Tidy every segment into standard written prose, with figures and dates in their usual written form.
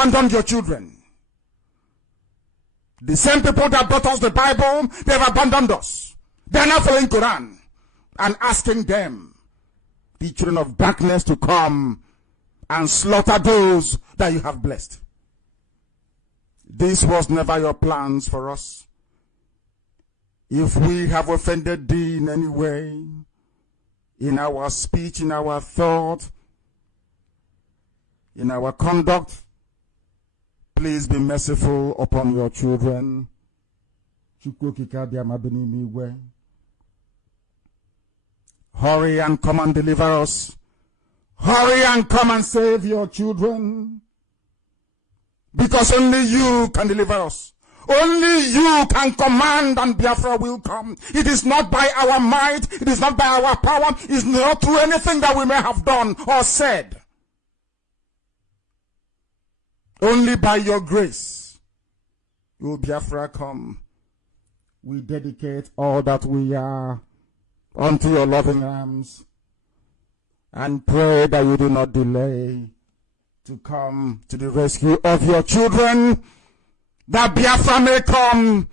abandoned your children. The same people that brought us the Bible, they've abandoned us. They're now following Quran and asking them, the children of darkness, to come and slaughter those that you have blessed. This was never your plans for us. If we have offended thee in any way, in our speech, in our thought, in our conduct, please be merciful upon your children. Hurry and come and deliver us. Hurry and come and save your children. Because only you can deliver us. Only you can command and Biafra will come. It is not by our might. It is not by our power. It is not through anything that we may have done or said. Only by your grace will Biafra come. We dedicate all that we are unto your loving arms and pray that you do not delay to come to the rescue of your children, that Biafra may come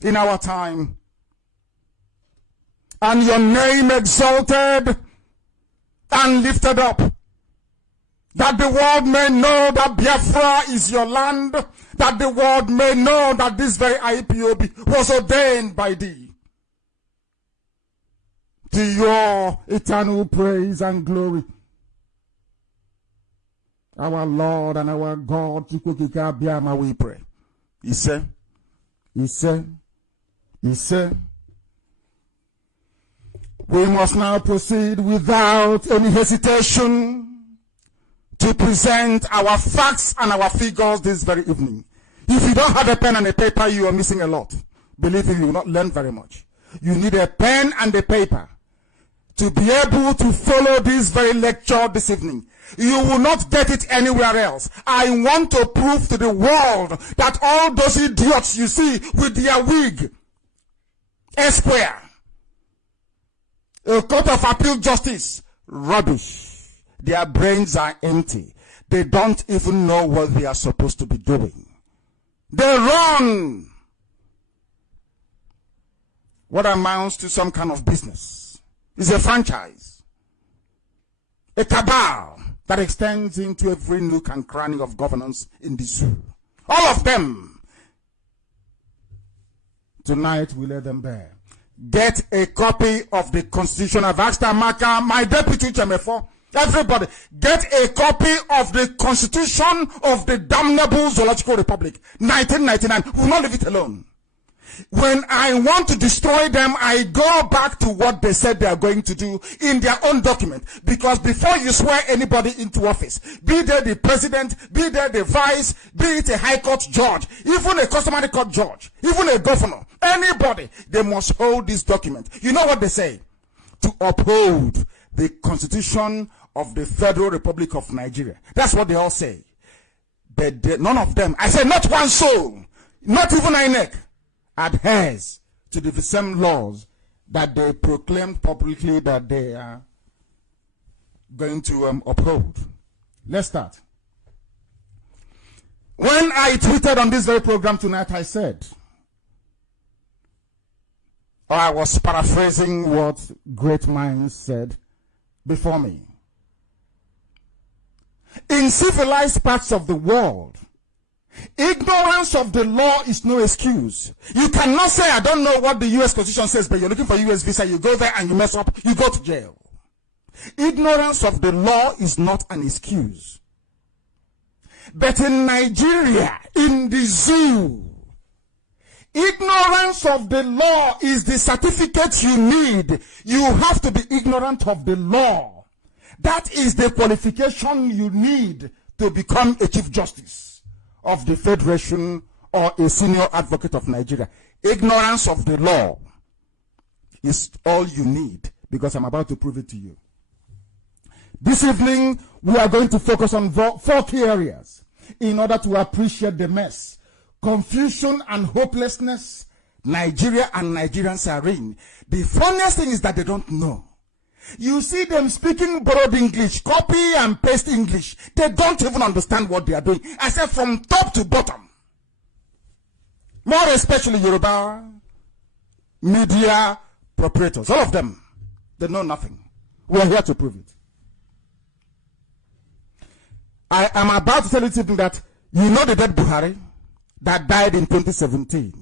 in our time, and your name exalted and lifted up, that the world may know that Biafra is your land, that the world may know that this very IPOB was ordained by thee. To your eternal praise and glory, our Lord and our God, we pray. He said, we must now proceed without any hesitation to present our facts and our figures this very evening. If you don't have a pen and a paper, you are missing a lot. Believe me, you will not learn very much. You need a pen and a paper to be able to follow this very lecture this evening. You will not get it anywhere else. I want to prove to the world that all those idiots you see with their wig, Esquire, a court of appeal justice, rubbish. Their brains are empty. They don't even know what they are supposed to be doing. They run what amounts to some kind of business. It's a franchise, a cabal that extends into every nook and cranny of governance in the zoo. All of them. Tonight we let them bear. Get a copy of the Constitution. I've asked Amaka, my deputy Chemefo, everybody, get a copy of the Constitution of the damnable Zoological Republic, 1999. We will not leave it alone. When I want to destroy them, I go back to what they said they are going to do in their own document. Because before you swear anybody into office, be they the president, be they the vice, be it a high court judge, even a customary court judge, even a governor, anybody, they must hold this document. You know what they say? To uphold the Constitution of the Federal Republic of Nigeria. That's what they all say. But none of them, I say not one soul, not even INEC, adheres to the same laws that they proclaimed publicly that they are going to uphold. Let's start. When I tweeted on this very program tonight, I said, or I was paraphrasing what great minds said before me. In civilized parts of the world, ignorance of the law is no excuse. You cannot say, I don't know what the U.S. Constitution says, but you're looking for a U.S. visa, you go there and you mess up, you go to jail. Ignorance of the law is not an excuse. But in Nigeria, in the zoo, ignorance of the law is the certificate you need. You have to be ignorant of the law. That is the qualification you need to become a Chief Justice of the Federation or a senior advocate of Nigeria. Ignorance of the law is all you need, because I'm about to prove it to you. This evening, we are going to focus on four key areas in order to appreciate the mess, confusion and hopelessness Nigeria and Nigerians are in. The funniest thing is that they don't know. You see them speaking borrowed English, copy and paste English. They don't even understand what they are doing. I said from top to bottom. More especially Yoruba media proprietors. All of them. They know nothing. We are here to prove it. I am about to tell you something that you know the dead Buhari that died in 2017.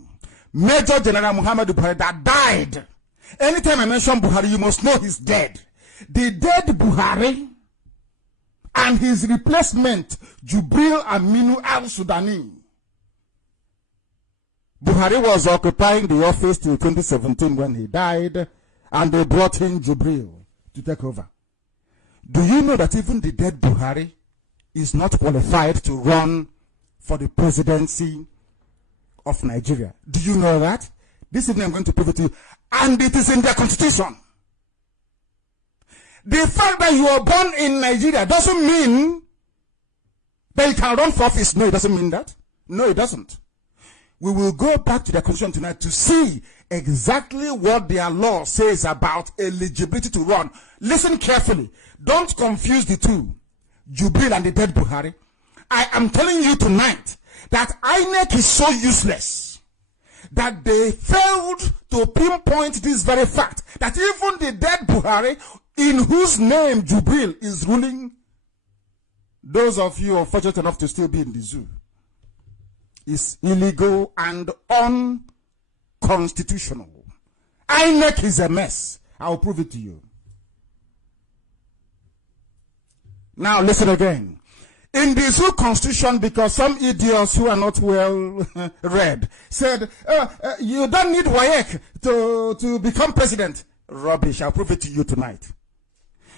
Major General Muhammadu Buhari that died. Anytime I mention Buhari, you must know he's dead. The dead Buhari and his replacement, Jubril Aminu al-Sudani. Buhari was occupying the office till 2017 when he died, and they brought in Jubril to take over. Do you know that even the dead Buhari is not qualified to run for the presidency of Nigeria? Do you know that? This evening I'm going to prove it to you. And it is in their constitution. The fact that you are born in Nigeria doesn't mean that you can run for office. No, it doesn't mean that. No, it doesn't. We will go back to their constitution tonight to see exactly what their law says about eligibility to run. Listen carefully. Don't confuse the two. Jubril and the dead Buhari. I am telling you tonight that INEC is so useless that they failed to pinpoint this very fact that even the dead Buhari, in whose name Jubril is ruling, those of you are fortunate enough to still be in the zoo, is illegal and unconstitutional. INEC is a mess. I'll prove it to you. Now listen again. In the zoo constitution, because some idiots who are not well read said, you don't need WAEC to become president. Rubbish. I'll prove it to you tonight.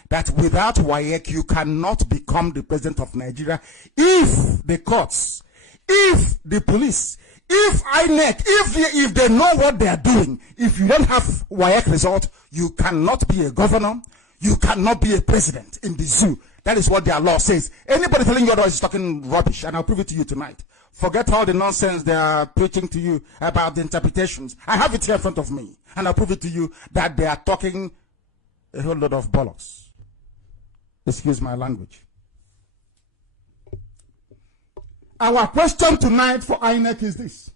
That without WAEC, you cannot become the president of Nigeria if the courts, if the police, if INEC, if they know what they are doing. If you don't have WAEC result, you cannot be a governor. You cannot be a president in the zoo. That is what their law says. Anybody telling you otherwise is talking rubbish, and I'll prove it to you tonight. Forget all the nonsense they are preaching to you about the interpretations. I have it here in front of me, and I'll prove it to you that they are talking a whole lot of bollocks. Excuse my language. Our question tonight for INEC is this.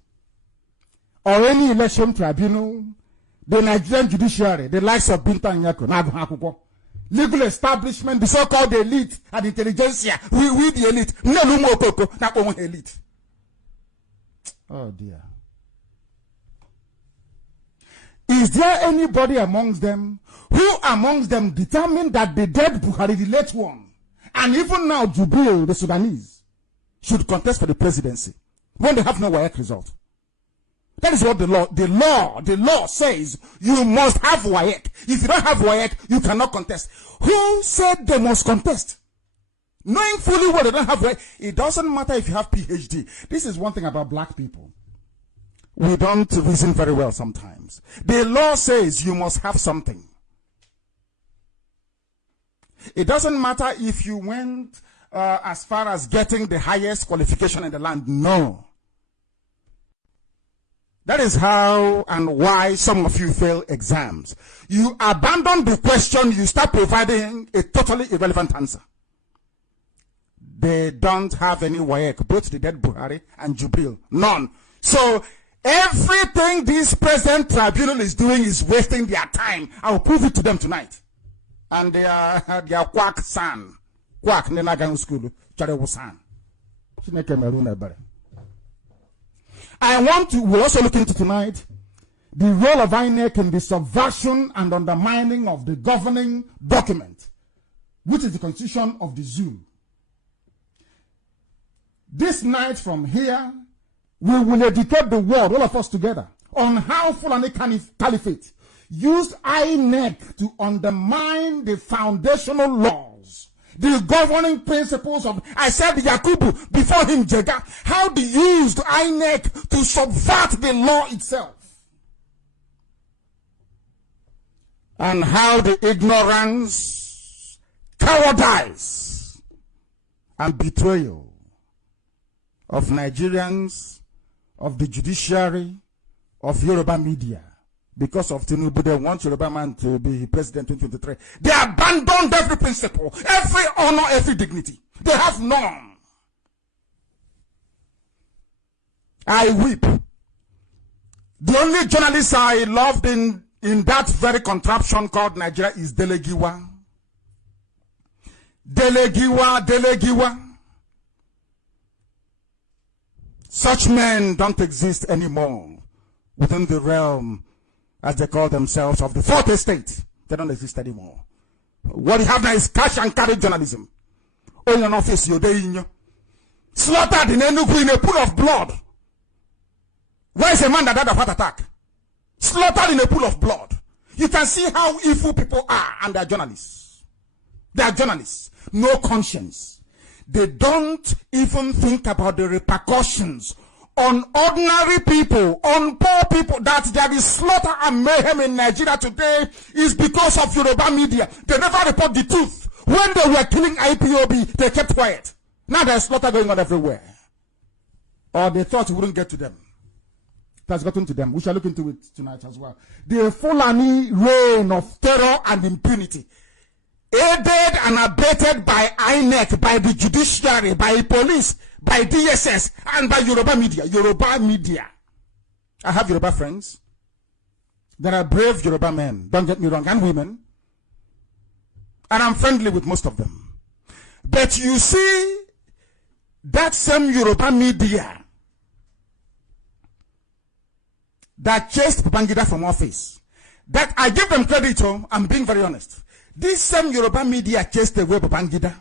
Or any election tribunal, the Nigerian judiciary, the likes of Binta Nyako, Nago legal establishment, the so-called elite and intelligentsia, we the elite. No more coco, not one elite. Oh dear. Is there anybody amongst them determined that the dead Buhari, the late one, and even now Jubril, the Sudanese, should contest for the presidency when they have no WAEC result? That is what the law says. You must have WAEC. If you don't have WAEC, you cannot contest. Who said they must contest? Knowing fully well they don't have WAEC. It doesn't matter if you have PhD. This is one thing about black people. We don't reason very well sometimes. The law says you must have something. It doesn't matter if you went as far as getting the highest qualification in the land. No. That is how and why some of you fail exams. You abandon the question, you start providing a totally irrelevant answer. They don't have any WAEC, both the dead Buhari and Jubril. None. So everything this present tribunal is doing is wasting their time. I will prove it to them tonight. And they are quack san. Quack nenagan school. Charewo san. We'll also look into tonight the role of INEC in the subversion and undermining of the governing document, which is the constitution of the zoo. This night from here, we will educate the world, all of us together, on how Fulani Caliphate used INEC to undermine the foundational laws, the governing principles of, I said Yakubu, before him Jega, how they used INEC to subvert the law itself. And how the ignorance, cowardice, and betrayal of Nigerians, of the judiciary, of Yoruba media Because of Tinubu, they want Yoruba man to be president in 2023. They abandoned every principle, every honor, every dignity. They have none. I weep. The only journalist I loved in that very contraption called Nigeria is Delegiwa. Delegiwa. Such men don't exist anymore within the realm, as they call themselves, of the fourth estate. They don't exist anymore. What you have now is cash and carry journalism. All your office, you're there. Slaughtered in Enugu in a pool of blood. Where is a man that died of heart attack? Slaughtered in a pool of blood. You can see how evil people are, and they are journalists. They are journalists. No conscience. They don't even think about the repercussions on ordinary people, on poor people. That there is slaughter and mayhem in Nigeria today is because of Yoruba media. They never report the truth. When they were killing IPOB, they kept quiet. Now there's slaughter going on everywhere. Or they thought it wouldn't get to them. It has gotten to them. We shall look into it tonight as well. The Fulani reign of terror and impunity, aided and abetted by INEC, by the judiciary, by police, by DSS, and by Yoruba media. Yoruba media. I have Yoruba friends. There are brave Yoruba men, don't get me wrong, and women. And I'm friendly with most of them. But you see, that same Yoruba media that chased Babangida from office, that I give them credit, I'm being very honest. This same Yoruba media chased away Babangida.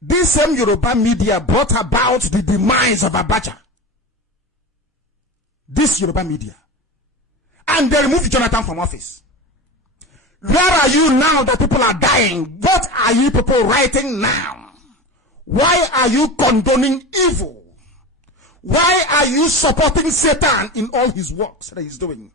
This same Yoruba media brought about the demise of Abacha. This Yoruba media. And they removed Jonathan from office. Where are you now that people are dying? What are you people writing now? Why are you condoning evil? Why are you supporting Satan in all his works that he's doing?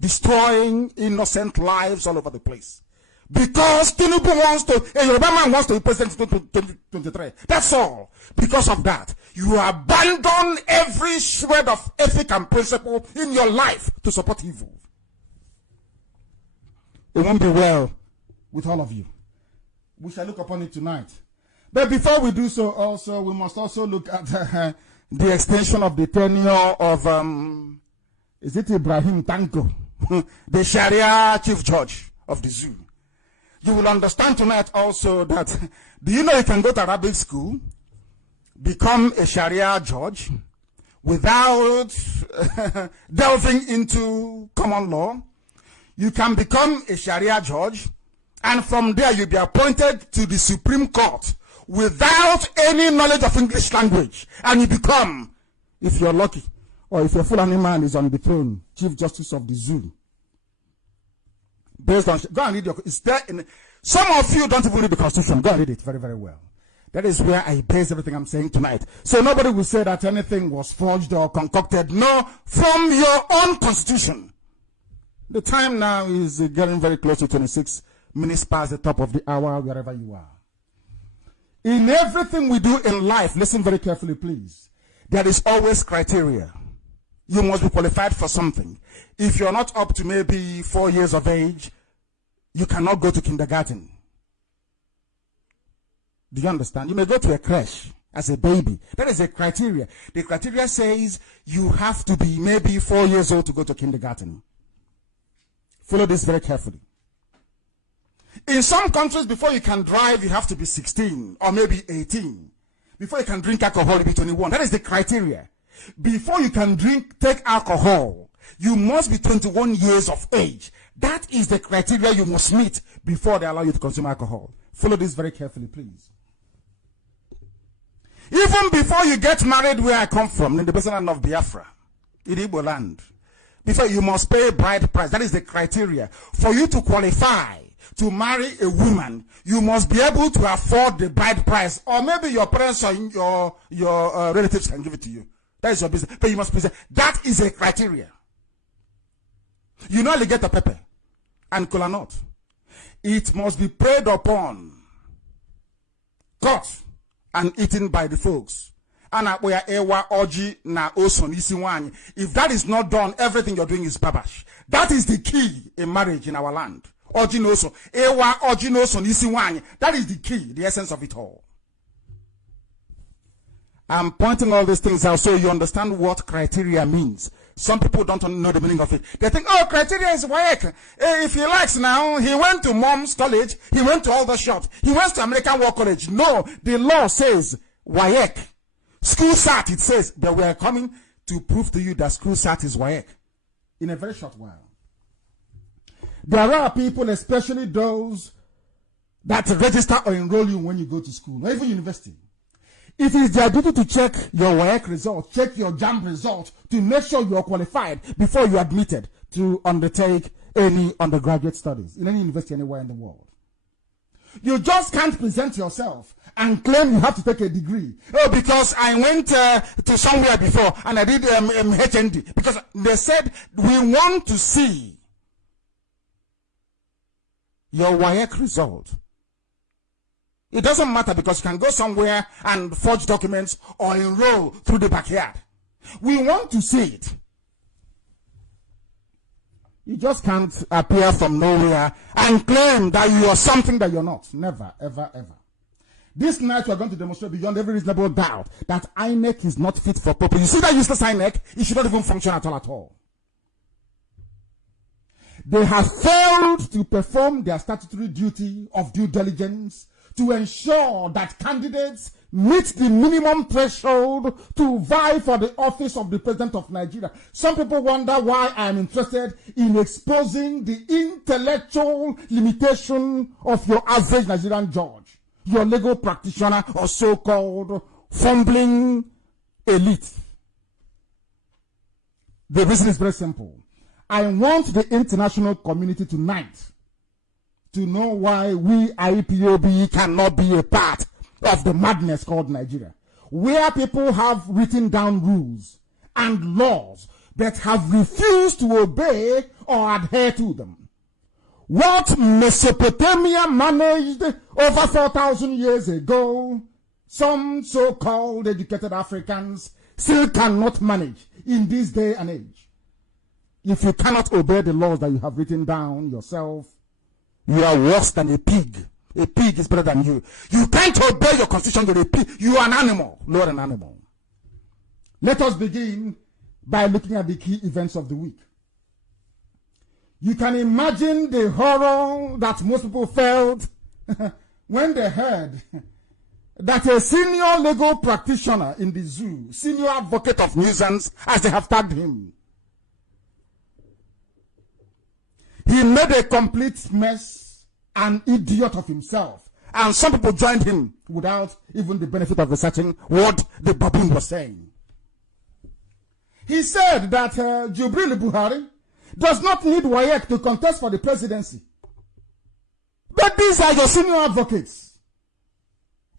Destroying innocent lives all over the place. Because Tinubu wants to, a Yoruba man wants to be president in 2023. That's all. Because of that, you abandon every shred of ethic and principle in your life to support evil. It won't be well with all of you. We shall look upon it tonight. But before we do so, also, we must also look at the extension of the tenure of, is it Ibrahim Tanko, the Sharia chief judge of the zoo. You will understand tonight also that, do you know you can go to Arabic school, become a Sharia judge, without delving into common law? You can become a Sharia judge, and from there you'll be appointed to the Supreme Court without any knowledge of English language. And you become, if you're lucky, or if a Fulani man is on the throne, Chief Justice of the Zoo. Based on, go and read your, it's there in, some of you don't even read the Constitution. Go and read it very, very well. That is where I base everything I'm saying tonight. So nobody will say that anything was forged or concocted. No, from your own Constitution. The time now is getting very close to 26 minutes past the top of the hour, wherever you are. In everything we do in life, listen very carefully, please. There is always criteria. You must be qualified for something. If you're not up to maybe 4 years of age, you cannot go to kindergarten. Do you understand? You may go to a creche as a baby. That is a criteria. The criteria says you have to be maybe 4 years old to go to kindergarten. Follow this very carefully. In some countries, before you can drive, you have to be 16 or maybe 18. Before you can drink alcohol, you be 21. That is the criteria. Before you can take alcohol, you must be 21 years of age. That is the criteria you must meet before they allow you to consume alcohol. Follow this very carefully, please. Even before you get married, where I come from, in the basement of Biafra, in Igbo land, before you must pay bride price. That is the criteria. For you to qualify to marry a woman, you must be able to afford the bride price. Or maybe your parents or your relatives can give it to you. That is your business. But you must present. That is a criteria. You know alligator pepper and kola nut. It must be preyed upon, caught, and eaten by the folks. Anapoya ewa oji na oso nisi wanyi. If that is not done, everything you're doing is babash. That is the key in marriage in our land. Oji no oso. Ewa oji no oso nisi wanyi. That is the key, the essence of it all. I'm pointing all these things out so you understand what criteria means. Some people don't know the meaning of it. They think, oh, criteria is WAEC. If he likes now, he went to mom's college, he went to all the shops, he went to American War College. No, the law says WAEC. School SAT, it says that we are coming to prove to you that school SAT is WAEC in a very short while. There are people, especially those that register or enroll you when you go to school, or even university. It is their duty to check your WAEC result, check your JAMB result, to make sure you are qualified before you are admitted to undertake any undergraduate studies in any university anywhere in the world. You just can't present yourself and claim you have to take a degree. Oh, because I went to somewhere before and I did HND. Because they said, we want to see your WAEC result. It doesn't matter because you can go somewhere and forge documents or enroll through the backyard. We want to see it. You just can't appear from nowhere and claim that you are something that you're not. Never, ever, ever. This night we are going to demonstrate beyond every reasonable doubt that INEC is not fit for purpose. You see that useless INEC? It should not even function at all. They have failed to perform their statutory duty of due diligence to ensure that candidates meet the minimum threshold to vie for the office of the President of Nigeria. Some people wonder why I'm interested in exposing the intellectual limitation of your average Nigerian judge, your legal practitioner, or so-called fumbling elite. The reason is very simple. I want the international community tonight to know why we IPOB cannot be a part of the madness called Nigeria, where people have written down rules and laws but have refused to obey or adhere to them. What Mesopotamia managed over 4,000 years ago, some so-called educated Africans still cannot manage in this day and age. If you cannot obey the laws that you have written down yourself, you are worse than a pig. A pig is better than you. You can't obey your constitution, you're a pig. You are an animal, not an animal. Let us begin by looking at the key events of the week. You can imagine the horror that most people felt when they heard that a senior legal practitioner in the zoo, senior advocate of nuisance, as they have tagged him, he made a complete mess, an idiot of himself. And some people joined him without even the benefit of researching what the baboon was saying. He said that Jubril Buhari does not need WAEC to contest for the presidency. But these are your senior advocates.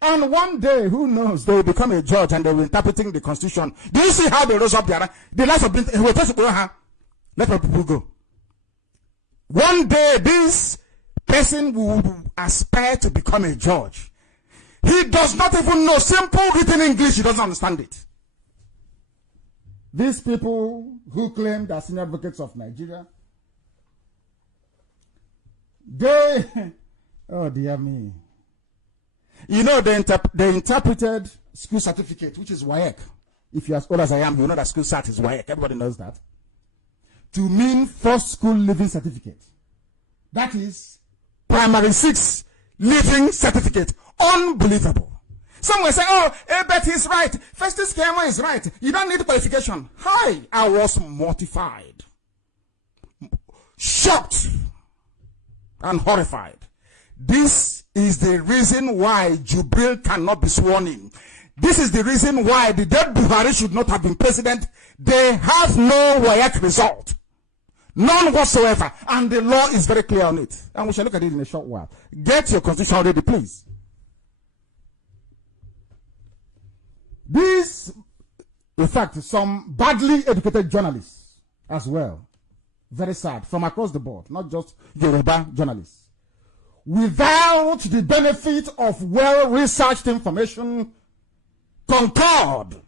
And one day, who knows, they will become a judge and they will be interpreting the constitution. Do you see how they rose up there? The lives of let my people go. One day, this person will aspire to become a judge. He does not even know simple written English. He doesn't understand it. These people who claim they are senior advocates of Nigeria, they, oh dear me. You know, they interpreted school certificate, which is WAEC. If you're as old as I am, you know that school cert is WAEC. Everybody knows that. To mean first school living certificate. That is primary 6 living certificate. Unbelievable. Some will say, oh, but he's right. First schema is right. You don't need qualification. Hi, I was mortified, shocked, and horrified. This is the reason why Jubril cannot be sworn in. This is the reason why the dead Buhari should not have been president. They have no WAEC result. None whatsoever. And the law is very clear on it. And we shall look at it in a short while. Get your constitution ready, please. These, in fact, some badly educated journalists as well. Very sad. From across the board. Not just Yoruba journalists. Without the benefit of well-researched information, concurred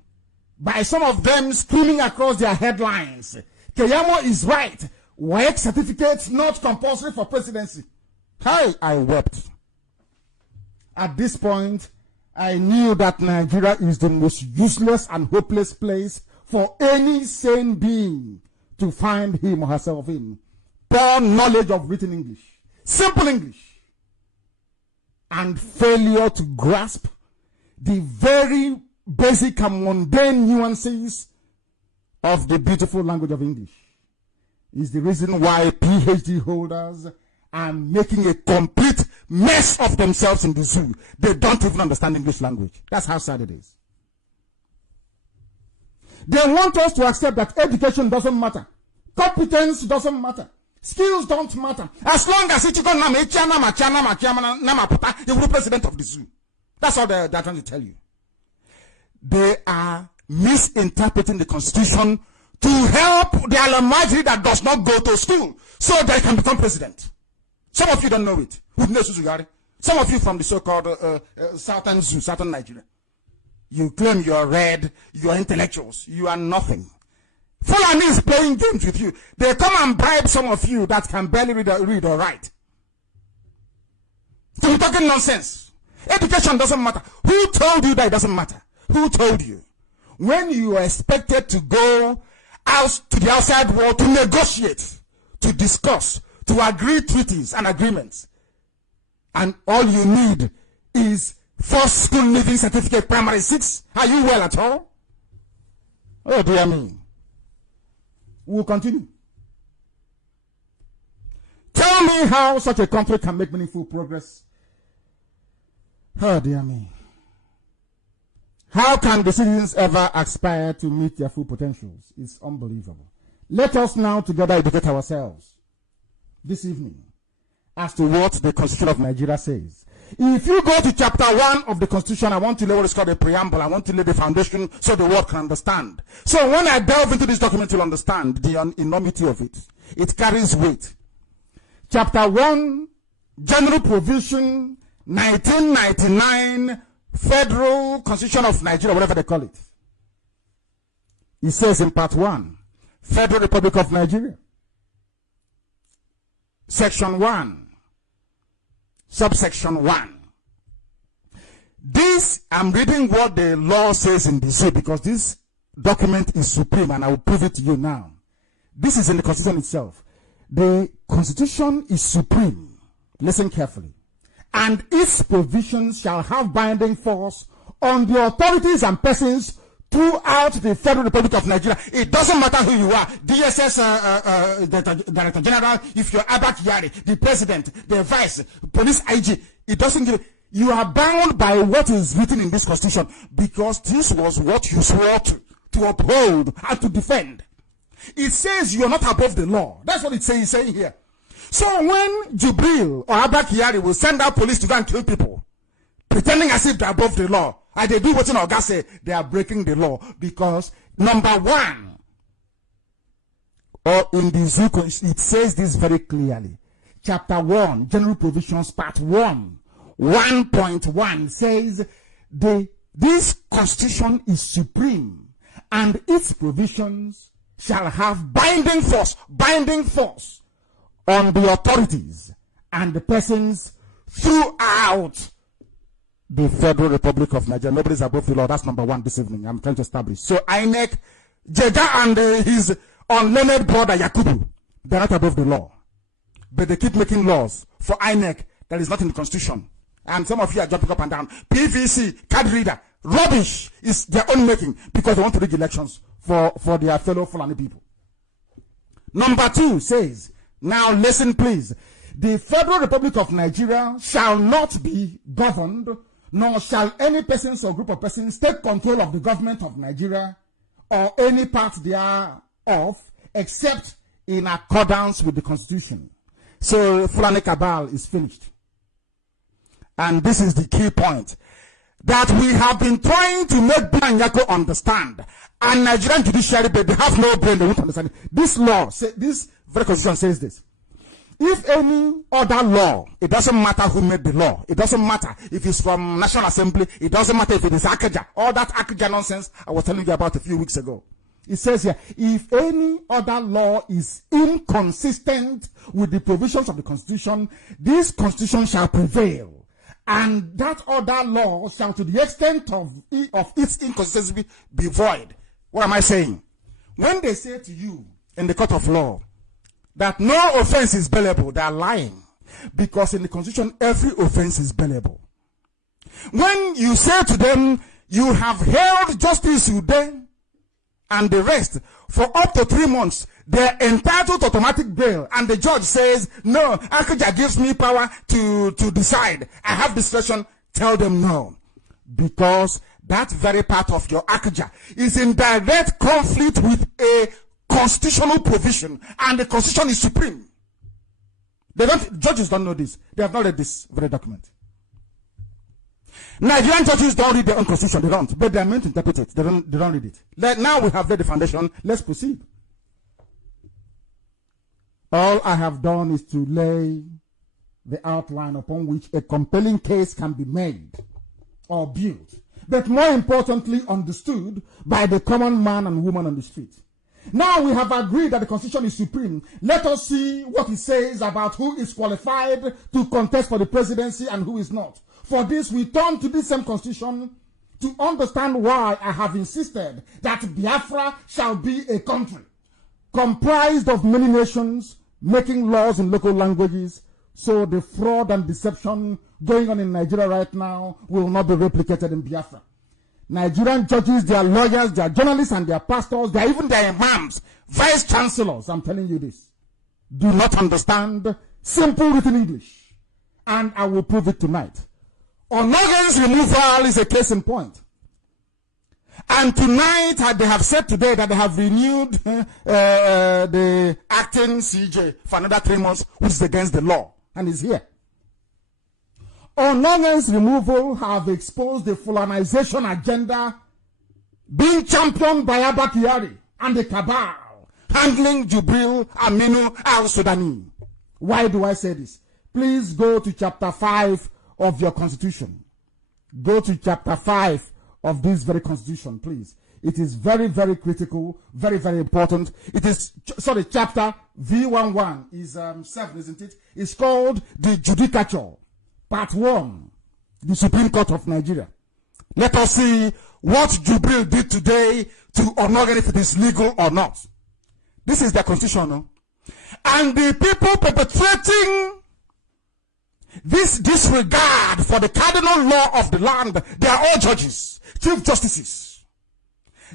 by some of them screaming across their headlines. Keyamo is right. WAEC certificates not compulsory for presidency. Hi, I wept. At this point, I knew that Nigeria is the most useless and hopeless place for any sane being to find him or herself in. Poor knowledge of written English, simple English, and failure to grasp the very basic and mundane nuances of the beautiful language of English is the reason why PhD holders are making a complete mess of themselves in the zoo. They don't even understand English language. That's how sad it is. They want us to accept that education doesn't matter. Competence doesn't matter. Skills don't matter. As long as it's going to the president of the zoo. That's all they're trying to tell you. They are misinterpreting the Constitution to help the almighty that does not go to school so they can become president. Some of you don't know it. Some of you from the so-called Southern Zoo, Southern Nigeria. You claim you are read, you are intellectuals. You are nothing. Fulani is playing games with you. They come and bribe some of you that can barely read or write. So you're talking nonsense. Education doesn't matter. Who told you that it doesn't matter? Who told you? When you are expected to go out to the outside world to negotiate, to discuss, to agree treaties and agreements, and all you need is first school leaving certificate, primary 6, are you well at all? Oh dear me. We'll continue. Tell me how such a country can make meaningful progress. Oh dear me. How can the citizens ever aspire to meet their full potentials? It's unbelievable. Let us now together educate ourselves this evening as to what the Constitution of Nigeria says. If you go to chapter 1 of the Constitution, I want to lay what is called a preamble. I want to lay the foundation so the world can understand. So when I delve into this document, you'll understand the enormity of it. It carries weight. Chapter 1, General Provision, 1999, Federal Constitution of Nigeria, whatever they call it. It says in part 1, Federal Republic of Nigeria. Section 1. Subsection 1. This, I'm reading what the law says in the zoo because this document is supreme and I will prove it to you now. This is in the Constitution itself. The Constitution is supreme. Listen carefully. And its provisions shall have binding force on the authorities and persons throughout the Federal Republic of Nigeria. It doesn't matter who you are. DSS Director General, if you're Abak Yari, the President, the Vice, Police IG, it doesn't give. You are bound by what is written in this Constitution because this was what you swore to uphold and to defend. It says you are not above the law. That's what it's saying here. So when Jibril or Abak Yari will send out police to go and kill people, pretending as if they're above the law, and they do what in Oga say, they are breaking the law because number 1, or in the Zoo, it says this very clearly. Chapter 1, General Provisions, Part 1, 1.1 says this Constitution is supreme and its provisions shall have binding force on the authorities and the persons throughout the Federal Republic of Nigeria. Nobody's above the law. That's number 1 this evening. I'm trying to establish. So INEC, Jega and his unlearned brother Yakubu, they're not above the law. But they keep making laws for INEC that is not in the Constitution. And some of you are jumping up and down. PVC, card reader, rubbish is their own making because they want to rig elections for their fellow Fulani people. Number 2 says, now listen please. The Federal Republic of Nigeria shall not be governed, nor shall any persons or group of persons take control of the government of Nigeria or any part thereof, except in accordance with the Constitution. So Fulani Cabal is finished. And this is the key point that we have been trying to make Banyako understand. And Nigerian judiciary, but they have no brain, they won't understand it. This law, this very Constitution says this. If any other law, it doesn't matter who made the law. It doesn't matter if it's from National Assembly. It doesn't matter if it is Akaja. All that Akaja nonsense I was telling you about a few weeks ago. It says here, if any other law is inconsistent with the provisions of the Constitution, this Constitution shall prevail. And that other law shall, to the extent of its inconsistency, be void. What am I saying? When they say to you in the court of law that no offense is bailable, they are lying. Because in the Constitution, every offense is bailable. When you say to them, you have held Justice Ude and the rest for up to 3 months, they're entitled to automatic bail, and the judge says, no, Akaja gives me power to decide. I have discretion. Tell them no. Because that very part of your Akaja is in direct conflict with a constitutional provision, and the Constitution is supreme. Judges don't know this. They have not read this very document. Nigerian judges don't read their own Constitution. They don't. But they are meant to interpret it. They don't read it. Now we have laid the foundation. Let's proceed. All I have done is to lay the outline upon which a compelling case can be made or built, but more importantly understood by the common man and woman on the street. Now we have agreed that the Constitution is supreme. Let us see what it says about who is qualified to contest for the presidency and who is not. For this, we turn to this same Constitution to understand why I have insisted that Biafra shall be a country comprised of many nations making laws in local languages, so the fraud and deception going on in Nigeria right now will not be replicated in Biafra. Nigerian judges, their lawyers, their journalists, and their pastors, even their imams, vice chancellors, I'm telling you this, do not understand simple written English. And I will prove it tonight. Onogen's removal is a case in point. And tonight, they have said today that they have renewed the acting CJ for another 3 months, which is against the law, and is here. Onogen's removal have exposed the Fulanization agenda being championed by Abba Kyari and the cabal handling Jubril Aminu al-Sudani. Why do I say this? Please go to chapter 5 of your Constitution. Go to chapter 5 of this very Constitution, please. It is very, very critical, very, very important. It is, sorry, chapter V11 is 7, isn't it? It's called the Judicature, Part 1, the Supreme Court of Nigeria. Let us see what Jubril did today to Onogen, if it is legal or not. This is their Constitution, no? And the people perpetrating this disregard for the cardinal law of the land, they are all judges, chief justices.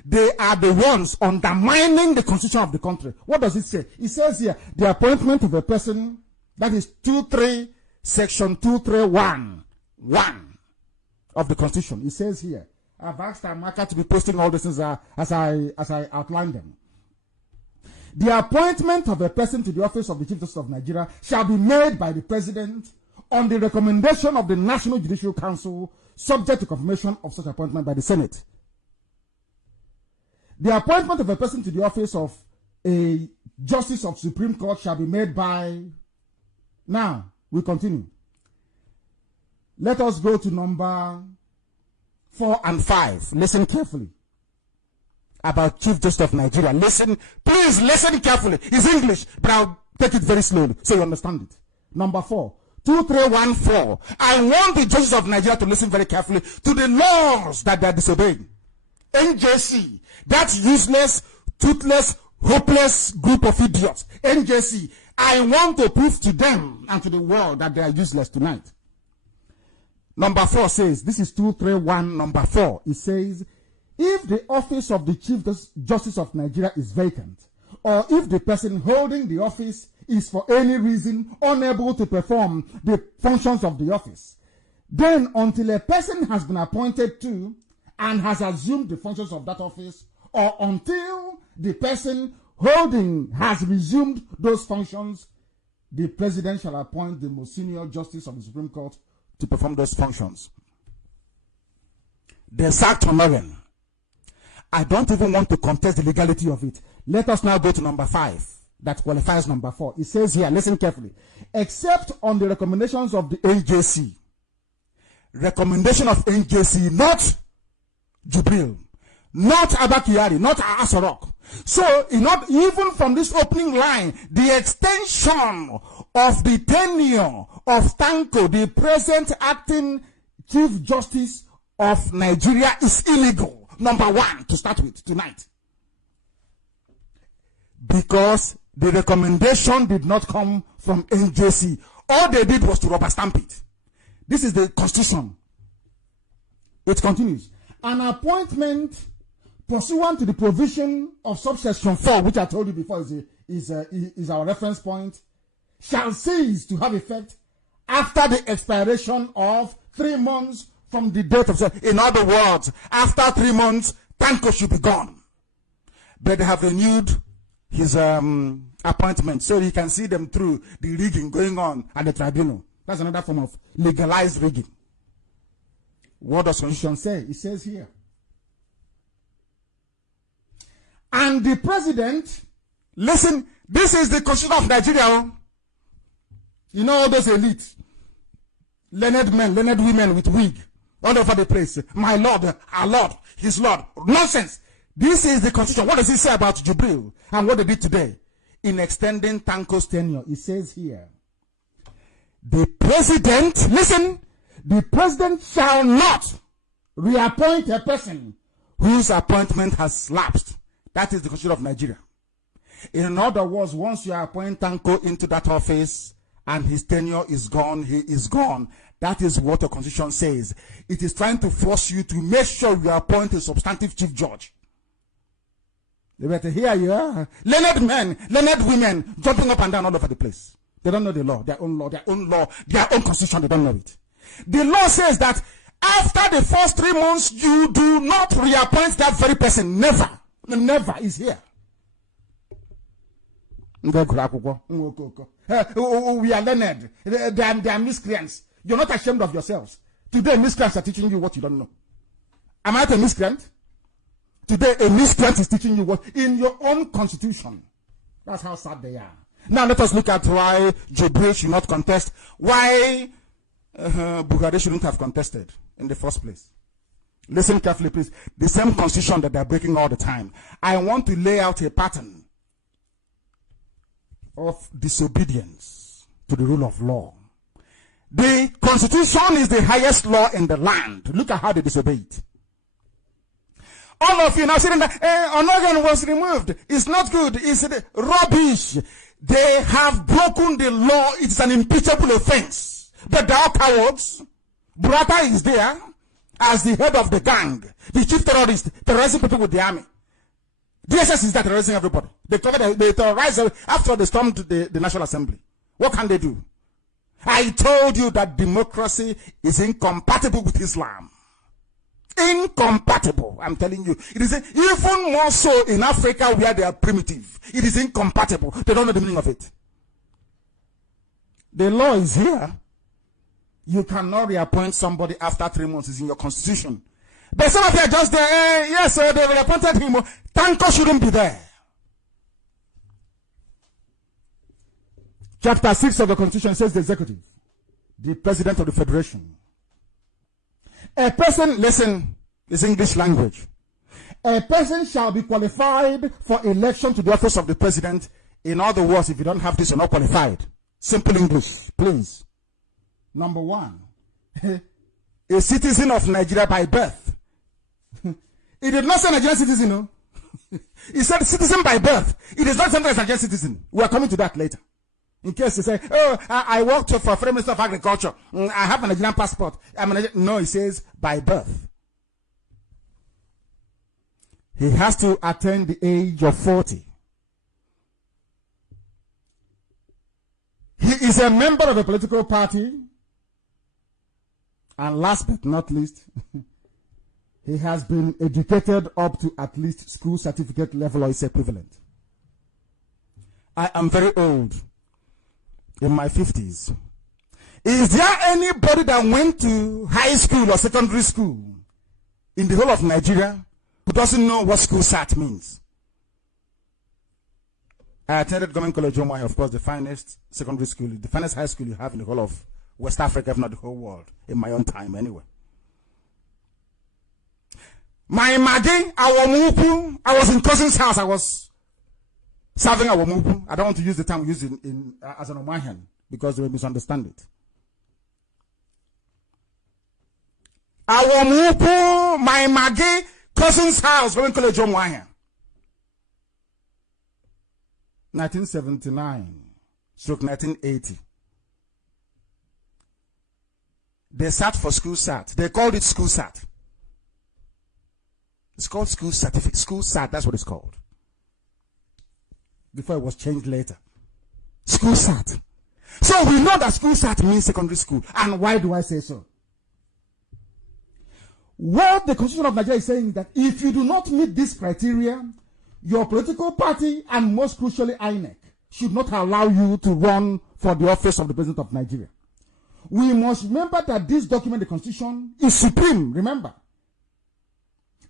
They are the ones undermining the constitution of the country. What does it say? It says here, the appointment of a person, that is 23, section 2311 of the Constitution. It says here, I've asked Amaka to be posting all these things as I outline them. The appointment of a person to the office of the Chief Justice of Nigeria shall be made by the President on the recommendation of the National Judicial Council, subject to confirmation of such appointment by the Senate. The appointment of a person to the office of a Justice of Supreme Court shall be made by... Now, we continue. Let us go to number 4 and 5. Listen carefully. About Chief Justice of Nigeria. Listen, please listen carefully. It's English, but I'll take it very slowly so you understand it. Number 4. 2314. I want the judges of Nigeria to listen very carefully to the laws that they are disobeying. NJC, that useless, toothless, hopeless group of idiots. NJC, I want to prove to them and to the world that they are useless tonight. Number 4 says, this is 231 number 4. It says, if the office of the Chief Justice of Nigeria is vacant, or if the person holding the office is for any reason unable to perform the functions of the office, then until a person has been appointed to and has assumed the functions of that office, or until the person holding has resumed those functions, the President shall appoint the most senior justice of the Supreme Court to perform those functions. They sacked Onogen. I don't even want to contest the legality of it. Let us now go to number 5. that qualifies number 4. It says here, listen carefully, except on the recommendations of the NJC. Recommendation of NJC, not Jubril, not Abakari, not Asorok. So, even from this opening line, the extension of the tenure of Tanko, the present acting Chief Justice of Nigeria, is illegal. Number 1, to start with tonight. Because the recommendation did not come from NJC. All they did was to rubber stamp it. This is the Constitution. It continues. An appointment pursuant to the provision of subsection 4, which I told you before is our reference point, shall cease to have effect after the expiration of 3 months from the date of... In other words, after 3 months, Tanko should be gone. But they have renewed his appointment so he can see them through the rigging going on at the tribunal. That's another form of legalized rigging. What does Constitution say? It says here, and the president, listen, this is the Constitution of Nigeria. You know all those elites, learned men, learned women with wig all over the place. My Lord, our Lord, his Lord. Nonsense. This is the Constitution. What does it say about Jubril and what they did today? In extending Tanko's tenure, it says here, the president, listen, the president shall not reappoint a person whose appointment has lapsed. That is the Constitution of Nigeria. In other words, once you appoint Tanko into that office and his tenure is gone, he is gone. That is what the Constitution says. It is trying to force you to make sure you appoint a substantive chief judge. They better hear you are. Learned men, learned women jumping up and down all over the place. They don't know the law, their own law, their own constitution, they don't know it. The law says that after the first 3 months, you do not reappoint that very person. Never. Never is here. We are learned. They are miscreants. You're not ashamed of yourselves. Today, miscreants are teaching you what you don't know. Am I not a miscreant? Today, a miscreant is teaching you what in your own constitution. That's how sad they are. Now, let us look at why Jubril should not contest. Why Buhari shouldn't have contested in the first place. Listen carefully, please. The same constitution that they're breaking all the time. I want to lay out a pattern of disobedience to the rule of law. The constitution is the highest law in the land. Look at how they disobey it. All of you now saying that Onogan was removed. It's not good. It's rubbish. They have broken the law. It's an impeachable offense. But they are cowards. Burata is there as the head of the gang, the chief terrorist, terrorizing people with the army. DSS is there terrorizing everybody. They terrorize after they stormed the National Assembly. What can they do? I told you that democracy is incompatible with Islam. Incompatible, I'm telling you. It is even more so in Africa where they are primitive. It is incompatible. They don't know the meaning of it. The law is here. You cannot reappoint somebody after 3 months. It's in your constitution. But some of you are just there. Yes, they reappointed him. Tanko shouldn't be there. Chapter 6 of the Constitution says the executive, the president of the federation. A person, listen, this English language. A person shall be qualified for election to the office of the president. In other words, if you don't have this, you're not qualified. Simple English, please. Number 1, a citizen of Nigeria by birth. He did not say Nigerian citizen, no. He said citizen by birth. It is not something as Nigerian citizen. We are coming to that later. In case you say, oh, I worked for Prime Minister of Agriculture. I have a Nigerian passport. No, it says by birth. He has to attain the age of 40. He is a member of a political party. And last but not least, he has been educated up to at least school certificate level or its equivalent. I am very old, in my 50s. Is there anybody that went to high school or secondary school in the whole of Nigeria who doesn't know what school cert means? I attended Government College Omai, of course, the finest secondary school, the finest high school you have in the whole of West Africa, if not the whole world, in my own time anyway. My Magi, Awamupu, I was in cousin's house, I was serving Awamupu. I don't want to use the term used as an Omahian, because they will misunderstand it. Awamupu, my Magi, cousin's house, Government College Omai. 1979/1980. They sat for school sat. They called it school sat. It's called school certificate. School sat, that's what it's called. Before it was changed later. School sat. So we know that school sat means secondary school. And why do I say so? What the Constitution of Nigeria is saying is that if you do not meet this criteria, your political party, and most crucially INEC, should not allow you to run for the office of the President of Nigeria. We must remember that this document, the Constitution, is supreme, remember.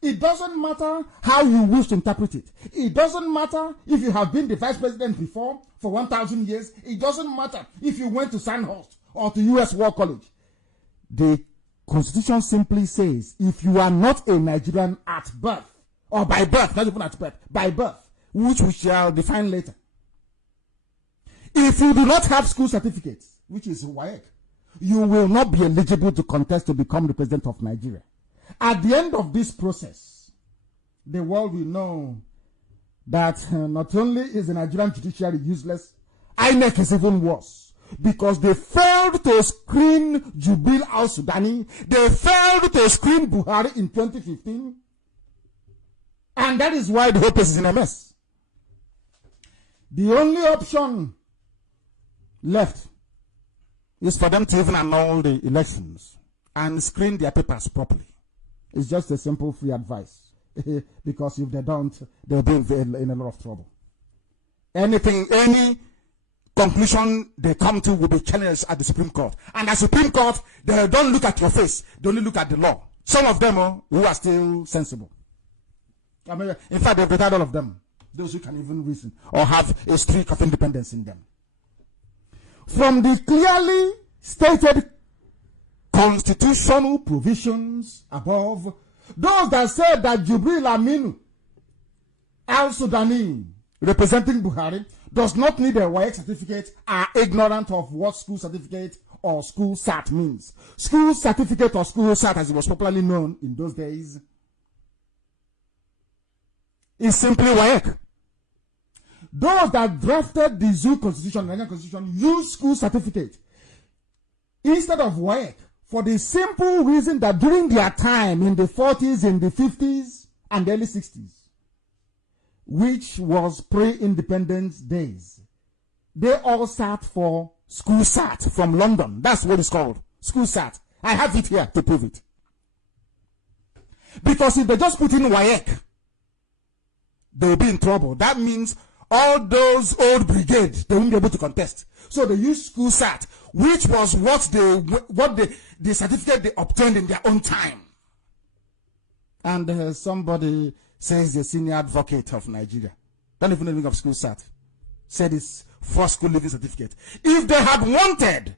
It doesn't matter how you wish to interpret it. It doesn't matter if you have been the vice president before for 1,000 years. It doesn't matter if you went to Sandhurst or to U.S. War College. The Constitution simply says, if you are not a Nigerian at birth, or by birth, not even at birth, by birth, which we shall define later. If you do not have school certificates, which is WAEC, you will not be eligible to contest to become the president of Nigeria. At the end of this process, the world will know that not only is the Nigerian judiciary useless, INEC is even worse. Because they failed to screen Jubil al-Sudani, they failed to screen Buhari in 2015, and that is why the whole place is in a mess. The only option left is for them to even annul the elections and screen their papers properly. It's just a simple free advice. Because if they don't, they'll be in a lot of trouble. Any conclusion they come to will be challenged at the Supreme Court. And at the Supreme Court, they don't look at your face. They only look at the law. Some of them who are still sensible. I mean, in fact, they've retired all of them. Those who can even reason or have a streak of independence in them. From the clearly stated constitutional provisions above, those that said that Jibril Aminu al-Sudani, representing Buhari, does not need a WAEC certificate are ignorant of what school certificate or school sat means. School certificate or school sat, as it was popularly known in those days, is simply WAEC. Those that drafted the Zoo Constitution, the Nigerian Constitution, used school certificate instead of WAEC for the simple reason that during their time in the 40s, in the 50s, and early 60s, which was pre-independence days, they all sat for school sat from London. That's what it's called, school sat. I have it here to prove it. Because if they just put in WAEC, they will be in trouble. That means all those old brigades, they won't be able to contest. So they use school sat, which was what the certificate they obtained in their own time. And somebody says the senior advocate of Nigeria, don't even think of school sat, said it's first school living certificate. If they had wanted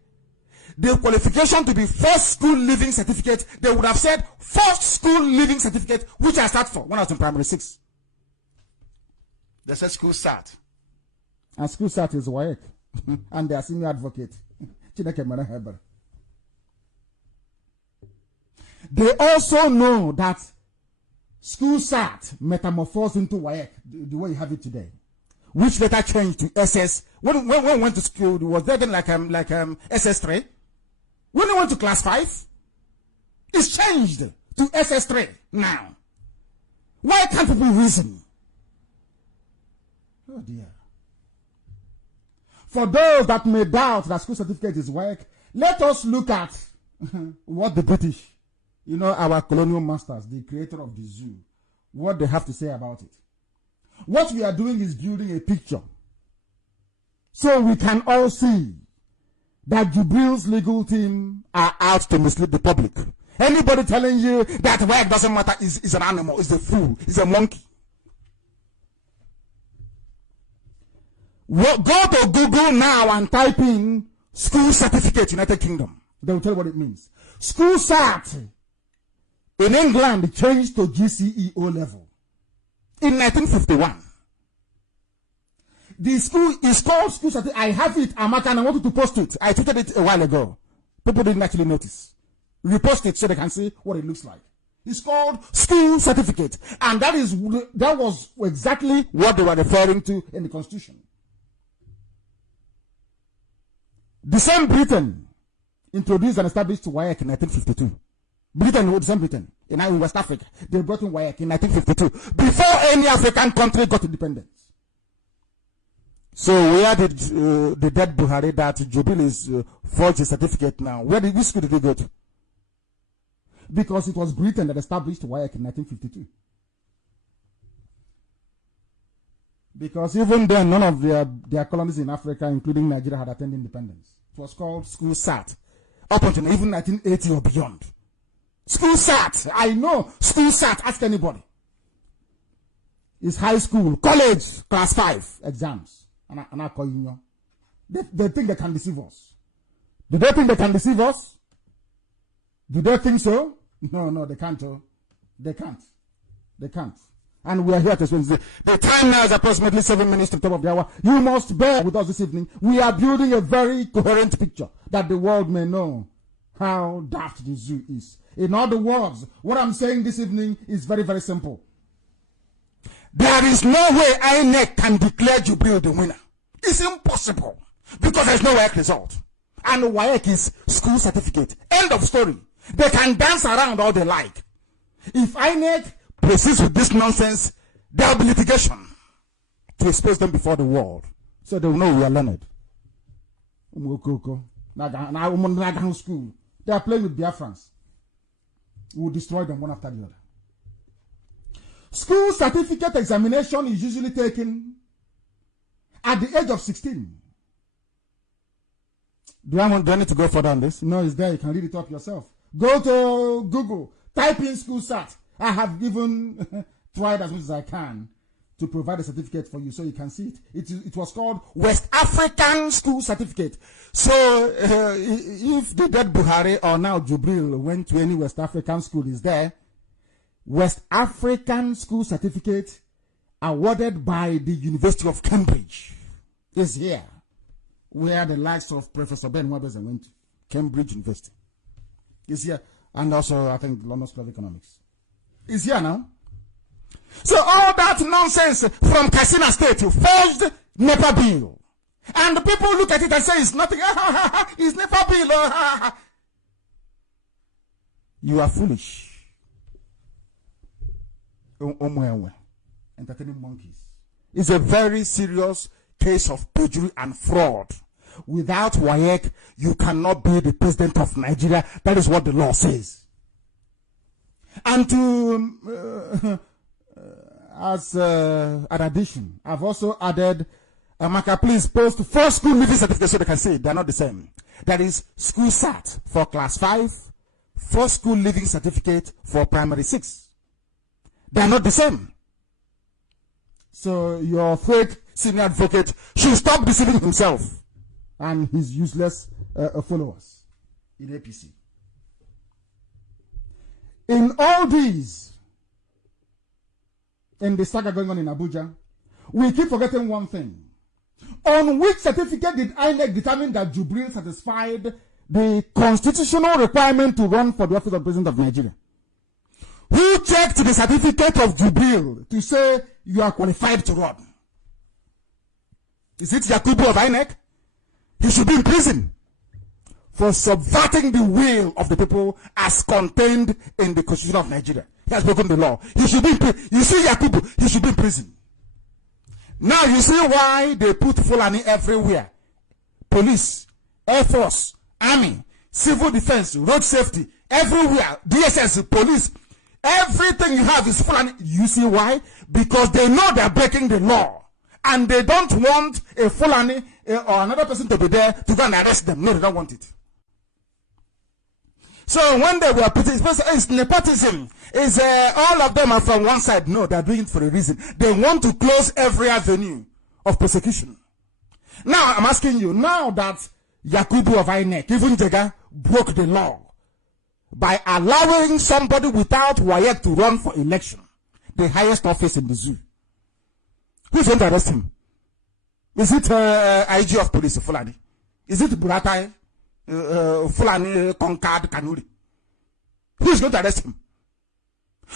the qualification to be first school living certificate, they would have said first school living certificate, which I sat for when I was in primary 6. They said school sat. And school sat is WAEC. And their senior advocate. They also know that school sat metamorphosed into WAEC, the way you have it today, which later changed to SS. When we went to school, it was there then like SS3. When we went to class 5, it's changed to SS3 now. Why can't people reason? Oh dear. For those that may doubt that school certificate is WAEC, let us look at what the British, our colonial masters, the creator of the zoo, what they have to say about it. What we are doing is building a picture so we can all see that Jubril's legal team are out to mislead the public. Anybody telling you that WAEC doesn't matter is an animal, is a fool, is a monkey. Go to Google now and type in school certificate, United Kingdom. They will tell you what it means. School cert in England changed to GCE O level in 1951. The school is called school certificate. I have it, Amaka, and I wanted to post it. I tweeted it a while ago. People didn't actually notice. Repost it so they can see what it looks like. It's called school certificate. And that was exactly what they were referring to in the Constitution. The same Britain introduced and established WAEC in 1952. The same Britain, in West Africa, they brought in WAEC in 1952, before any African country got independence. So where did the dead Buhari that Jubil is forged a certificate now? Which school did he go to? Because it was Britain that established WAEC in 1952. Because even then, none of their colonies in Africa, including Nigeria, had attained independence. It was called school cert. Up until even 1980 or beyond. School cert. I know school cert. Ask anybody. It's high school, college, class 5 exams. And I call you. They think they can deceive us. Do they think they can deceive us? Do they think so? No, they can't. They can't. They can't. And we are here to explain. The time now is approximately 7 minutes to the top of the hour. You must bear with us this evening. We are building a very coherent picture that the world may know how daft the zoo is. In other words, what I'm saying this evening is very, very simple. There is no way INEC can declare Jubril the winner. It's impossible. Because there's no WAEC result. And WAEC is school certificate. End of story. They can dance around all they like. If INEC proceeds with this nonsense, there will be litigation to expose them before the world. So they will know we are learned. School. They are playing with Biafrans. We will destroy them one after the other. School certificate examination is usually taken at the age of 16. Do I need to go further on this? No, it's there. You can read it up yourself. Go to Google. Type in school cert. I have even tried as much as I can to provide a certificate for you so you can see it. It was called West African School Certificate. So if the dead Buhari or now Jubril went to any West African school, is there. West African School Certificate awarded by the University of Cambridge is here, where the likes of Professor Ben Webber went to. Cambridge University is here, and also I think London School of Economics is here now. So all that nonsense from Katsina State forged NEPA bill, and the people look at it and say it's nothing. It's NEPA bill. You are foolish. Entertaining monkeys. It's a very serious case of perjury and fraud. Without WAEC, you cannot be the president of Nigeria. That is what the law says. And to as an addition, I've also added, Amaka, please post 4 school living certificates so they can see it. They're not the same. That is school cert for class 5, 4 school living certificate for primary 6. They're not the same. So your fake senior advocate should stop deceiving himself and his useless followers in APC. In all these, in the saga going on in Abuja, we keep forgetting one thing. On which certificate did INEC determine that Jubril satisfied the constitutional requirement to run for the office of President of Nigeria? Who checked the certificate of Jubril to say you are qualified to run? Is it Yakubu of INEC? He should be in prison for subverting the will of the people as contained in the Constitution of Nigeria. He has broken the law. He should be in prison. You see Yakubu, he should be in prison. Now you see why they put Fulani everywhere. Police, Air Force, Army, Civil Defense, Road Safety, everywhere. DSS, police. Everything you have is Fulani. You see why? Because they know they're breaking the law. And they don't want a Fulani or another person to be there to go and arrest them. No, they don't want it. So when they were putting, it's nepotism. Is all of them are from one side. No, they're doing it for a reason. They want to close every avenue of persecution. Now, I'm asking you, now that Yakubu of INEC, even Jega, broke the law by allowing somebody without WAEC to run for election, the highest office in the zoo, who's going to arrest him? Is it IG of police, Fulani? Is it Buratai, Fulani, Concord, Kanuri? Who's going to arrest him?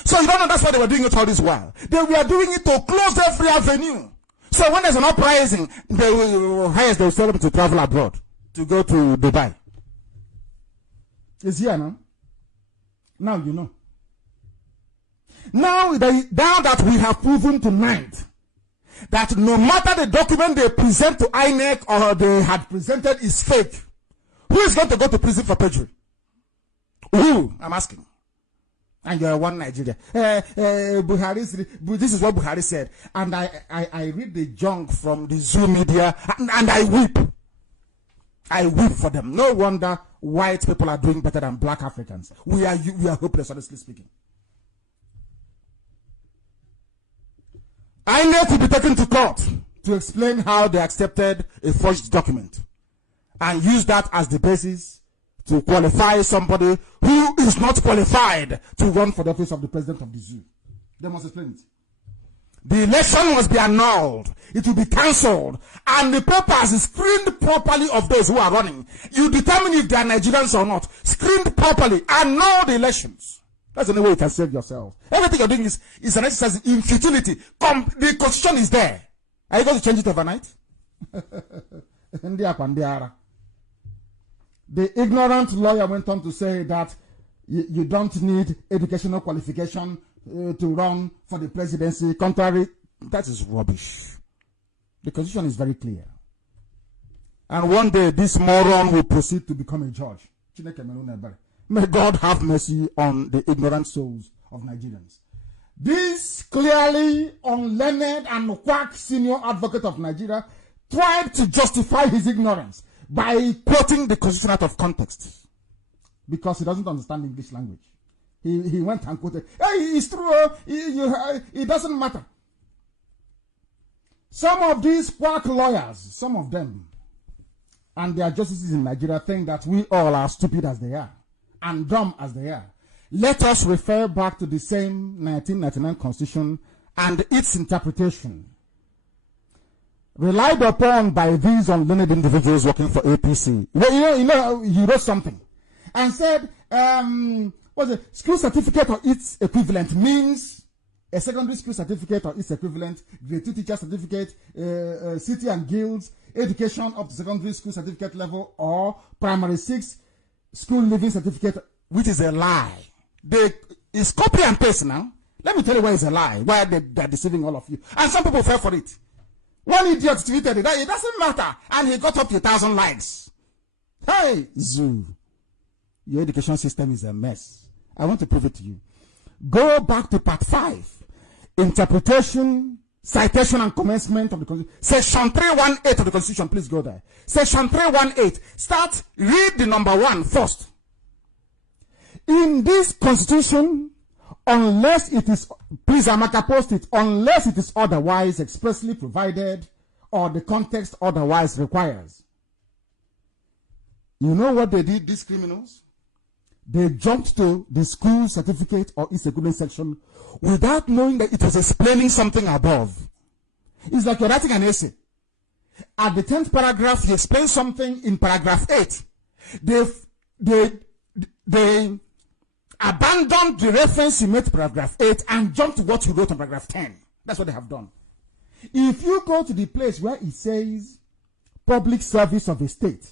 So you don't know that's why they were doing it all this while. They were doing it to close every avenue. So when there's an uprising, they will tell them to travel abroad, to go to Dubai. It's here now. Now you know. Now that we have proven tonight that no matter the document they present to INEC or they had presented is fake, who is going to go to prison for perjury? Who? I'm asking. And you're one Nigeria. This is what Buhari said. And I read the junk from the Zoo media and I weep. I weep for them. No wonder white people are doing better than black Africans. We are hopeless, honestly speaking. INEC will be taken to court to explain how they accepted a forged document and use that as the basis to qualify somebody who is not qualified to run for the office of the president of the zoo. They must explain it. The election must be annulled. It will be cancelled. And the papers is screened properly of those who are running. You determine if they are Nigerians or not. Screened properly. Annul the elections. That's the only way you can save yourself. Everything you're doing is an exercise in futility. The constitution is there. Are you going to change it overnight? The ignorant lawyer went on to say that you don't need educational qualification to run for the presidency. Contrary, that is rubbish. The constitution is very clear. And one day, this moron will proceed to become a judge. May God have mercy on the ignorant souls of Nigerians. This clearly unlearned and quack senior advocate of Nigeria tried to justify his ignorance by quoting the constitution out of context because he doesn't understand English language. He went and quoted, hey, it's true, it doesn't matter. Some of these quack lawyers, some of them, and their justices in Nigeria think that we all are stupid as they are and dumb as they are. Let us refer back to the same 1999 Constitution and its interpretation, relied upon by these unlearned individuals working for APC. He wrote something and said, school certificate or its equivalent means a secondary school certificate or its equivalent, grade 2 teacher certificate, city and guilds, education up to secondary school certificate level, or primary 6 school living certificate, which is a lie. It's copy and paste now. Let me tell you why it's a lie, why they're deceiving all of you. And some people fell for it. One idiot tweeted it, it doesn't matter, and he got up to 1,000 likes. Hey, Zoo, your education system is a mess. I want to prove it to you. Go back to part 5. Interpretation, citation, and commencement of the Constitution. Section 318 of the Constitution. Please go there. Section 318. Read the number 1 first. In this Constitution, unless it is, please Amaka post it, unless it is otherwise expressly provided or the context otherwise requires. You know what they did, these criminals? They jumped to the school certificate or its equivalent section without knowing that it was explaining something above. It's like you're writing an essay. At the 10th paragraph, he explains something in paragraph 8. They abandoned the reference he made to paragraph 8 and jumped to what he wrote in paragraph 10. That's what they have done. If you go to the place where it says public service of a state,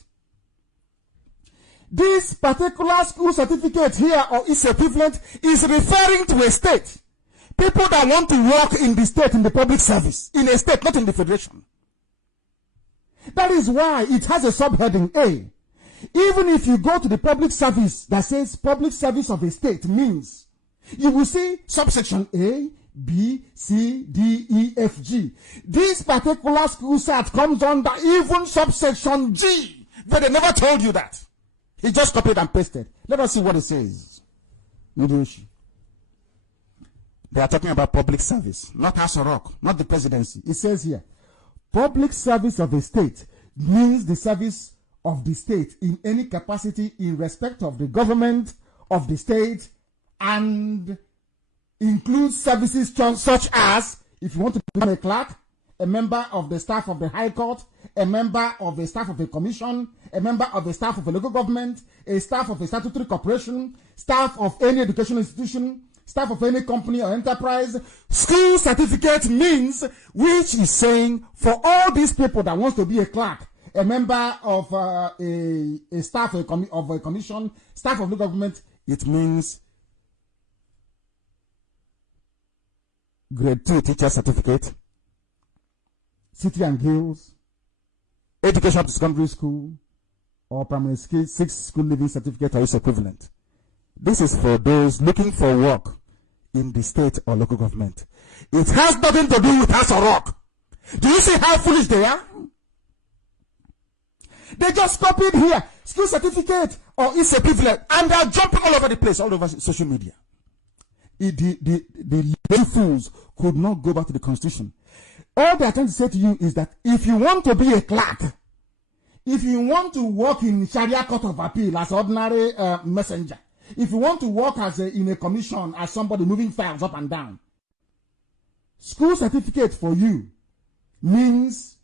this particular school certificate here or its equivalent is referring to a state. People that want to work in the state, in the public service, in a state, not in the federation. That is why it has a subheading A. Even if you go to the public service that says public service of a state means, you will see subsection A, B, C, D, E, F, G. This particular school cert comes under even subsection G, but they never told you that. He just copied and pasted. Let us see what it says. They are talking about public service, not House of Rock, not the presidency. It says here, public service of a state means the service of the state in any capacity in respect of the government of the state, and includes services such as, if you want to become a clerk, a member of the staff of the High Court, a member of the staff of a commission, a member of the staff of a local government, a staff of a statutory corporation, staff of any educational institution, staff of any company or enterprise. School certificate means, which is saying for all these people that wants to be a clerk, a member of a staff of a commission, staff of the government, it means grade 2 teacher certificate, city and guilds, education to secondary school, or primary 6 school living certificate or its equivalent. This is for those looking for work in the state or local government. It has nothing to do with House or Rock. Do you see how foolish they are? They just copied here, school certificate or its equivalent, and they're jumping all over the place, all over social media. The little fools could not go back to the Constitution. All they are trying to say to you is that if you want to be a clerk, if you want to work in Sharia Court of Appeal as ordinary messenger, if you want to work as in a commission as somebody moving files up and down, school certificate for you means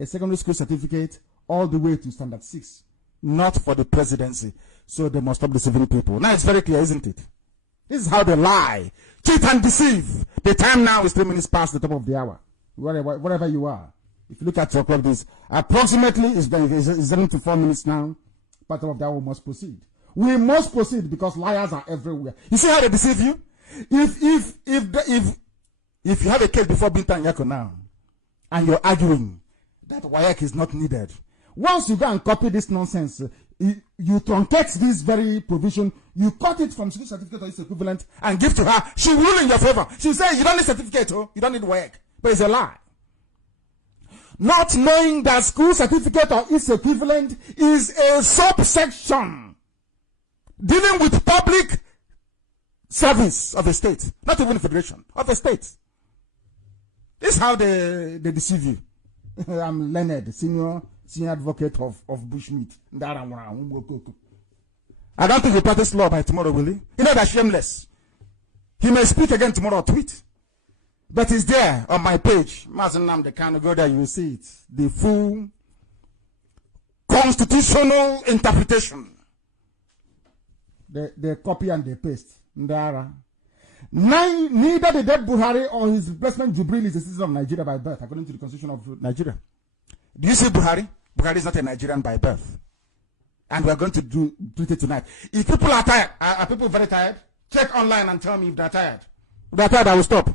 a secondary school certificate all the way to standard 6, not for the presidency. So they must stop deceiving people. Now it's very clear, isn't it? This is how they lie, cheat and deceive. The time now is 3 minutes past the top of the hour. Wherever you are. If you look at your clock, this approximately is 7 to 4 minutes now. Part of the hour must proceed. We must proceed because liars are everywhere. You see how they deceive you? If you have a case before Binta Nyako now, and you're arguing that WAEC is not needed, once you go and copy this nonsense, you truncate this very provision, you cut it from school certificate or its equivalent and give to her. She will rule in your favor. She will say, you don't need certificate, oh, you don't need WAEC. But it's a lie. Not knowing that school certificate or its equivalent is a subsection dealing with public service of a state, not even a federation, of a state. This is how they deceive you. I'm Leonard, senior advocate of bushmeat. I don't think he'll practice law by tomorrow, will he? You know that's shameless. He may speak again tomorrow or tweet. But it's there on my page. Mazi Nnamdi Kanu, go there, you will see it. The full constitutional interpretation. They copy and they paste. Neither the dead Buhari or his replacement Jubril is a citizen of Nigeria by birth, according to the Constitution of Nigeria. Do you see Buhari? Buhari is not a Nigerian by birth. And we are going to do it tonight. If people are tired, are people very tired? Check online and tell me if they're tired. If they're tired, I will stop.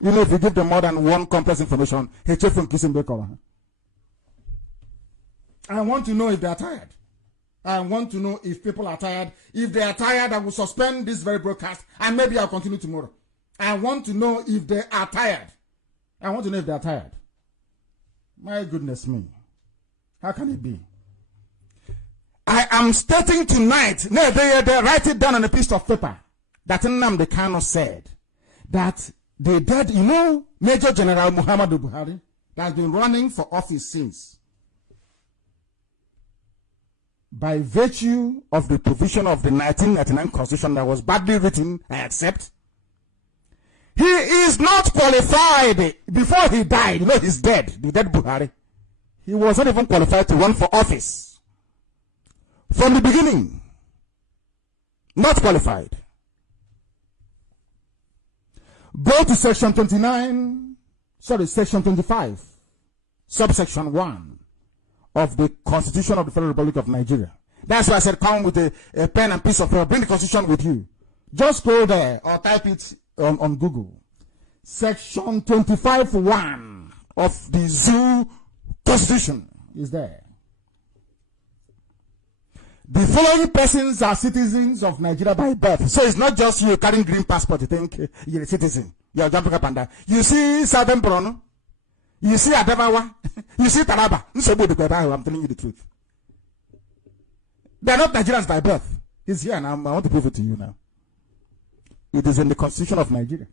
You know, if you give them more than one complex information, I want to know if they are tired. I want to know if people are tired. If they are tired, I will suspend this very broadcast and maybe I'll continue tomorrow. I want to know if they are tired. I want to know if they are tired. My goodness me. How can it be? I am stating tonight, no, they write it down on a piece of paper, that Nnamdi Kanu said that they did, you know, Major General Muhammadu Buhari, that has been running for office since, by virtue of the provision of the 1999 Constitution that was badly written, I accept, he is not qualified. Before he died, you know, he's dead, the dead Buhari. He was not even qualified to run for office. From the beginning, not qualified. Go to section 25, subsection 1 of the Constitution of the Federal Republic of Nigeria. That's why I said come with a pen and piece of paper. Bring the Constitution with you. Just go there or type it on Google. Section 25(1) of the Zoo Constitution is there. The following persons are citizens of Nigeria by birth. So it's not just you carrying green passport, you think you're a citizen. You're jumping up and down. You see Southern Borno, you see Adamawa, you see Taraba. I'm telling you the truth. They're not Nigerians by birth. It's here now. I want to prove it to you now. It is in the Constitution of Nigeria.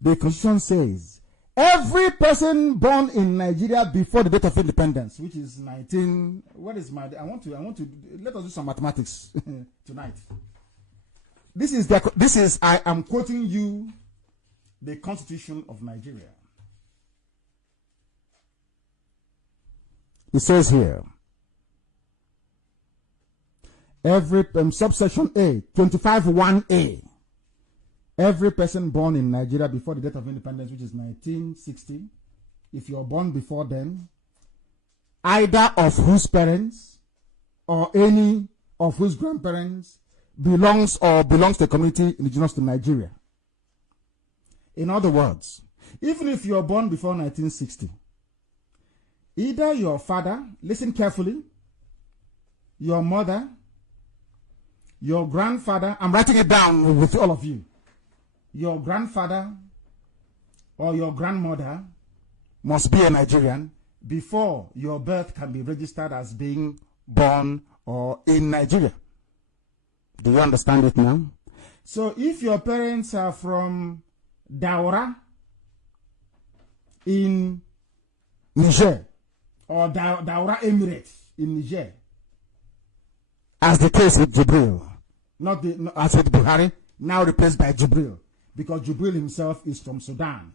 The Constitution says Every person born in Nigeria before the date of independence, which is 19, what is my, I want to, let us do some mathematics tonight. I am quoting you the Constitution of Nigeria. It says here, every, subsection A, 25(1)A, every person born in Nigeria before the date of independence, which is 1960, if you're born before then, either of whose parents or any of whose grandparents belongs to a community indigenous to Nigeria. In other words, even if you're born before 1960, either your father, listen carefully, your mother, your grandfather, I'm writing it down with all of you, your grandfather or your grandmother must be a Nigerian before your birth can be registered as being born or in Nigeria. Do you understand it now? So if your parents are from Daura in Niger or Daura Emirates in Niger, as the case with Jibril, as with Buhari, now replaced by Jibril, because Jibril himself is from Sudan.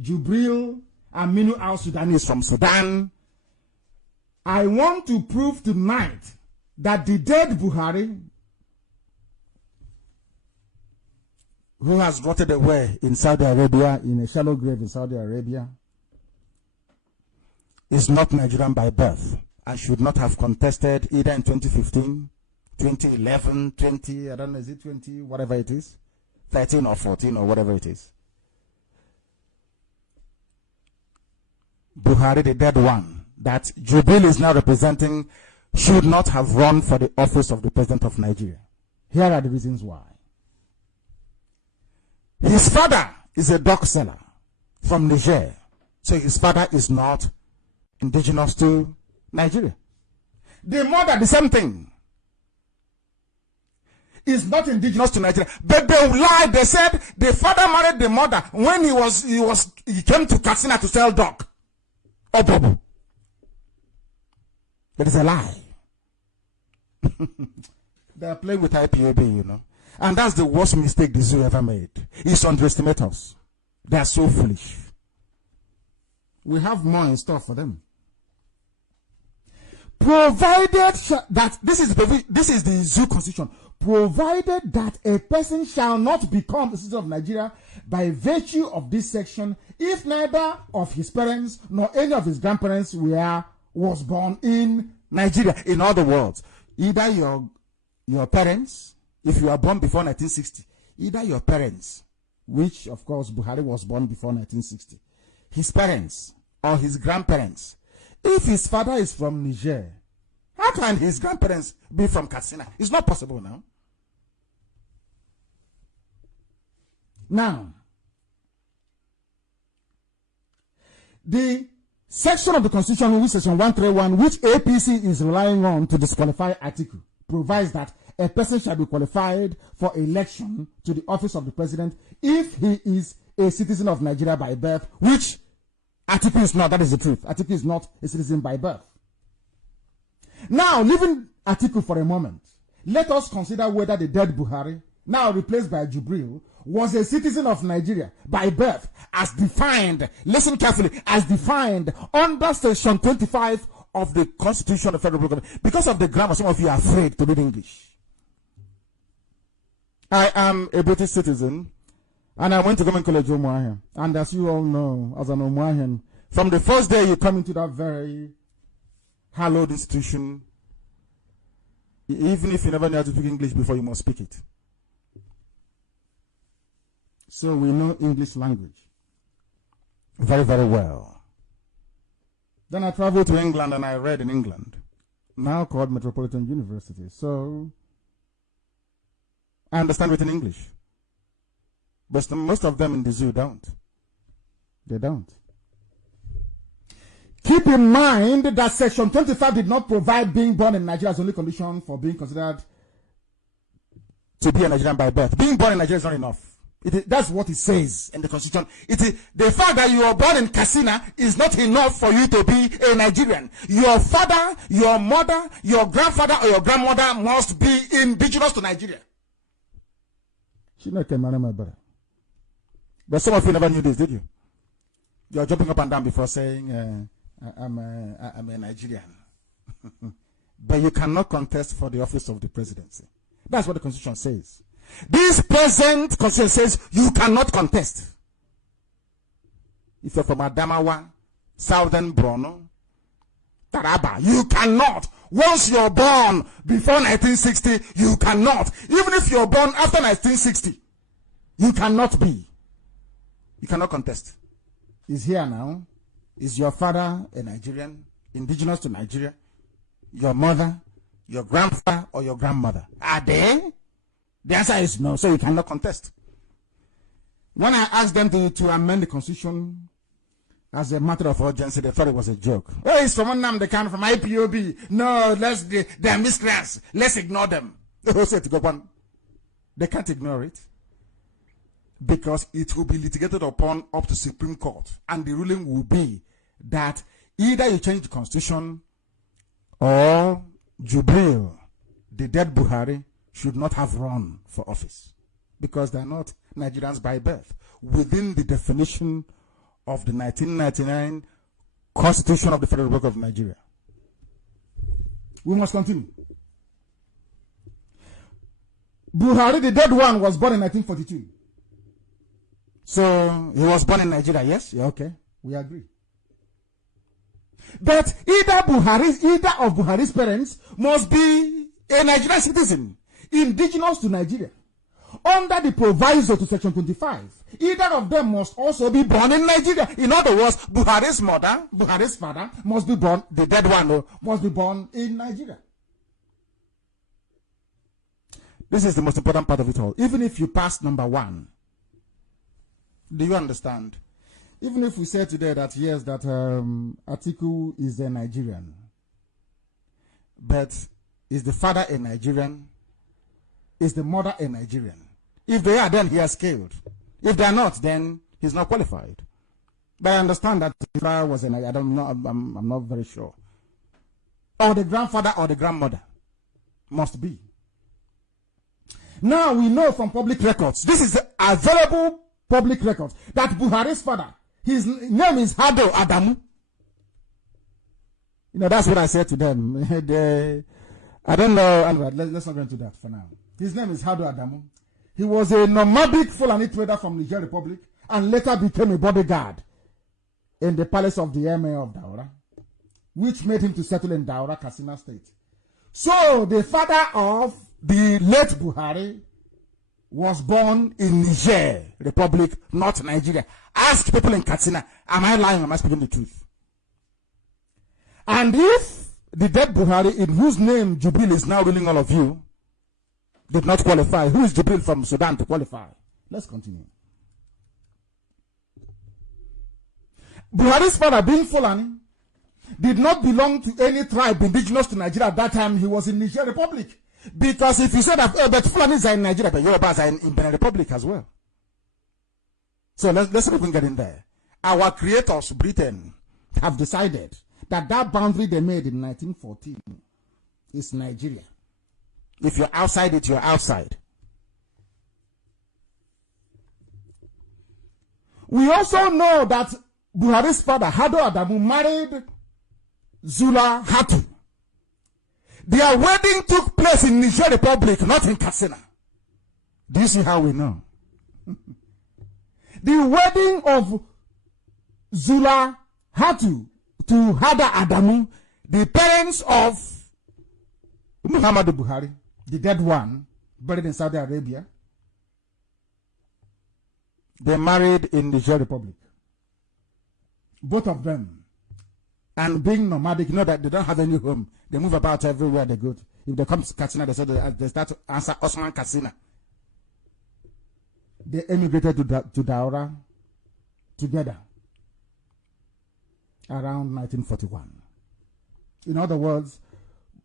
Jibril Aminu al-Sudani is from Sudan. I want to prove tonight that the dead Buhari, who has rotted away in Saudi Arabia, in a shallow grave in Saudi Arabia, is not Nigerian by birth and should not have contested either in 2015, 2011, 20, I don't know, is it 20, whatever it is, 13 or 14 or whatever it is. Buhari, the dead one, that Jubil is now representing, should not have run for the office of the President of Nigeria. Here are the reasons why. His father is a dog seller from Niger, so his father is not indigenous to Nigeria. The mother, the same thing, is not indigenous to Nigeria. But they lied. They said the father married the mother when he came to Katsina to sell dog. Oh, Bobo. That is a lie. They are playing with IPOB, you know. And that's the worst mistake the zoo ever made. Is to underestimate us. They are so foolish. We have more in store for them. Provided that this is the zoo constitution. Provided that a person shall not become a citizen of Nigeria by virtue of this section if neither of his parents nor any of his grandparents was born in Nigeria. In other words, either your parents, if you are born before 1960, either your parents, which of course Buhari was born before 1960, his parents or his grandparents. If his father is from Niger, how can his grandparents be from Katsina? It's not possible now. Now, the section of the Constitution, which section 131, which APC is relying on to disqualify Atiku, provides that a person shall be qualified for election to the office of the president if he is a citizen of Nigeria by birth, which Atiku is not. That is the truth. Atiku is not a citizen by birth. Now, leaving Atiku for a moment, let us consider whether the dead Buhari, now replaced by Jubril, was a citizen of Nigeria by birth, as defined, listen carefully, as defined under section 25 of the Constitution of the Federal Republic. Because of the grammar, some of you are afraid to read English. I am a British citizen, and I went to Government College Umuahia. And as you all know, as an Umuahian, from the first day you come into that very hallowed institution, even if you never knew how to speak English before, you must speak it. So we know English language very, very well. Then I traveled to England and I read in England, now called Metropolitan University. So I understand written English. But most of them in the zoo don't. They don't. Keep in mind that section 25 did not provide being born in Nigeria as only condition for being considered to be a Nigerian by birth. Being born in Nigeria is not enough. That's what it says in the Constitution. The fact that you are born in Katsina is not enough for you to be a Nigerian. Your father, your mother, your grandfather, or your grandmother must be indigenous to Nigeria. But some of you never knew this, did you? You're jumping up and down before saying, I'm a Nigerian. But you cannot contest for the office of the presidency. That's what the Constitution says. This present Constitution says you cannot contest. If you're from Adamawa, Southern Borno, Taraba, you cannot. Once you're born before 1960, you cannot. Even if you're born after 1960, you cannot be. You cannot contest. He's here now. Is your father a Nigerian, indigenous to Nigeria? Your mother, your grandfather, or your grandmother? Are they? The answer is no, so you cannot contest. When I asked them to amend the Constitution as a matter of urgency, they thought it was a joke. Oh, it's from Nnamdi Kanu from IPOB. No, they're miscreants. Let's ignore them. They can't ignore it because it will be litigated upon up to Supreme Court, and the ruling will be that either you change the Constitution or Jubril, the dead Buhari, should not have run for office because they're not Nigerians by birth within the definition of the 1999 Constitution of the Federal Republic of Nigeria. We must continue. Buhari, the dead one, was born in 1942. So he was born in Nigeria, yes? Yeah, okay. We agree. But either of Buhari's parents must be a Nigerian citizen, indigenous to Nigeria. Under the proviso to Section 25, either of them must also be born in Nigeria. In other words, Buhari's father must be born, the dead one must be born in Nigeria. This is the most important part of it all. Even if you pass number 1, do you understand? Even if we say today that yes, that Atiku is a Nigerian, but is the father a Nigerian? Is the mother a Nigerian? If they are, then he has scaled. If they are not, then he's not qualified. But I understand that the father was a Nigerian. I'm not very sure. Or the grandfather or the grandmother must be. Now we know from public records, this is available public records, that Buhari's father, his name is Hado Adamu. You know, that's what I said to them. I don't know. Let's not go into that for now. His name is Hado Adamu. He was a nomadic Fulani trader from Niger Republic and later became a bodyguard in the palace of the Emir of Daura, which made him to settle in Daura, Katsina State. So the father of the late Buhari was born in Niger Republic, not Nigeria. Ask people in Katsina, am I lying or am I speaking the truth? And if the dead Buhari, in whose name Jubril is now ruling all of you, did not qualify, who is Jubril from Sudan to qualify? Let's continue. Buhari's father, being Fulani, did not belong to any tribe indigenous to Nigeria at that time. He was in Niger Republic. Because if you say that, but Fulanis are in Nigeria, but Yorubas are in Benin Republic as well. So let's even get in there. Our creators, Britain, have decided that boundary they made in 1914 is Nigeria. If you're outside it, you're outside. We also know that Buhari's father, Hado Adamu, married Zula Hatu. Their wedding took place in Niger Republic, not in Katsina. Do you see how we know? The wedding of Zula Hatu to Hada Adamu, the parents of Muhammadu Buhari, the dead one, buried in Saudi Arabia, they married in Niger Republic. Both of them. And being nomadic, you know that they don't have any home. They move about everywhere they go to. If they come to Katsina, they start to answer Osman Katsina. They emigrated to Daura together around 1941. In other words,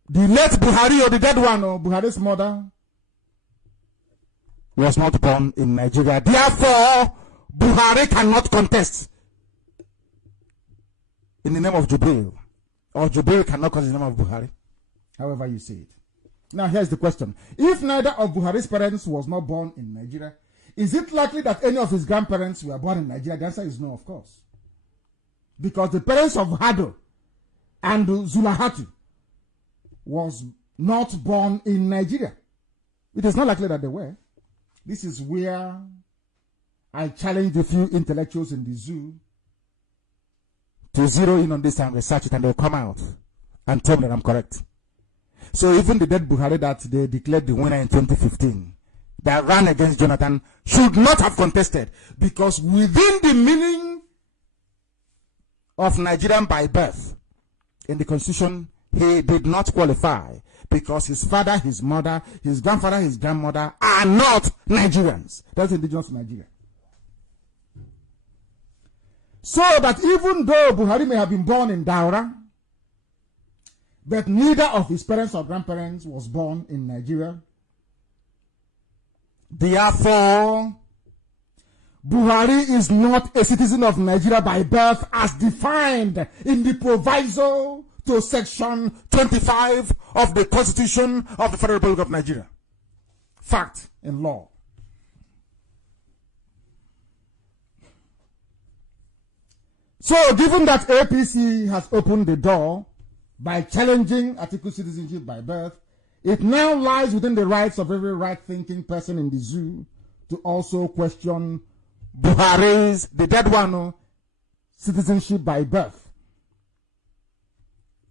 the late Buhari or the dead one or Buhari's mother was not born in Nigeria. Therefore, Buhari cannot contest in the name of Jubril, or Jubril cannot contest in the name of Buhari, however you see it. Now, here's the question. If neither of Buhari's parents was not born in Nigeria, is it likely that any of his grandparents were born in Nigeria? The answer is no, of course. Because the parents of Hado and Zulahatu was not born in Nigeria. It is not likely that they were. This is where I challenged a few intellectuals in the zoo to zero in on this and research it, and they'll come out and tell me that I'm correct. So even the dead Buhari that they declared the winner in 2015, that ran against Jonathan, should not have contested, because within the meaning of Nigerian by birth in the constitution, he did not qualify, because his father, his mother, his grandfather, his grandmother are not Nigerians. That's indigenous to Nigeria. So that even though Buhari may have been born in Daura, but neither of his parents or grandparents was born in Nigeria. Therefore, Buhari is not a citizen of Nigeria by birth as defined in the proviso to section 25 of the Constitution of the Federal Republic of Nigeria. Fact in law. So, given that APC has opened the door by challenging article citizenship by birth, it now lies within the rights of every right-thinking person in the zoo to also question Buhari's, the dead one, citizenship by birth.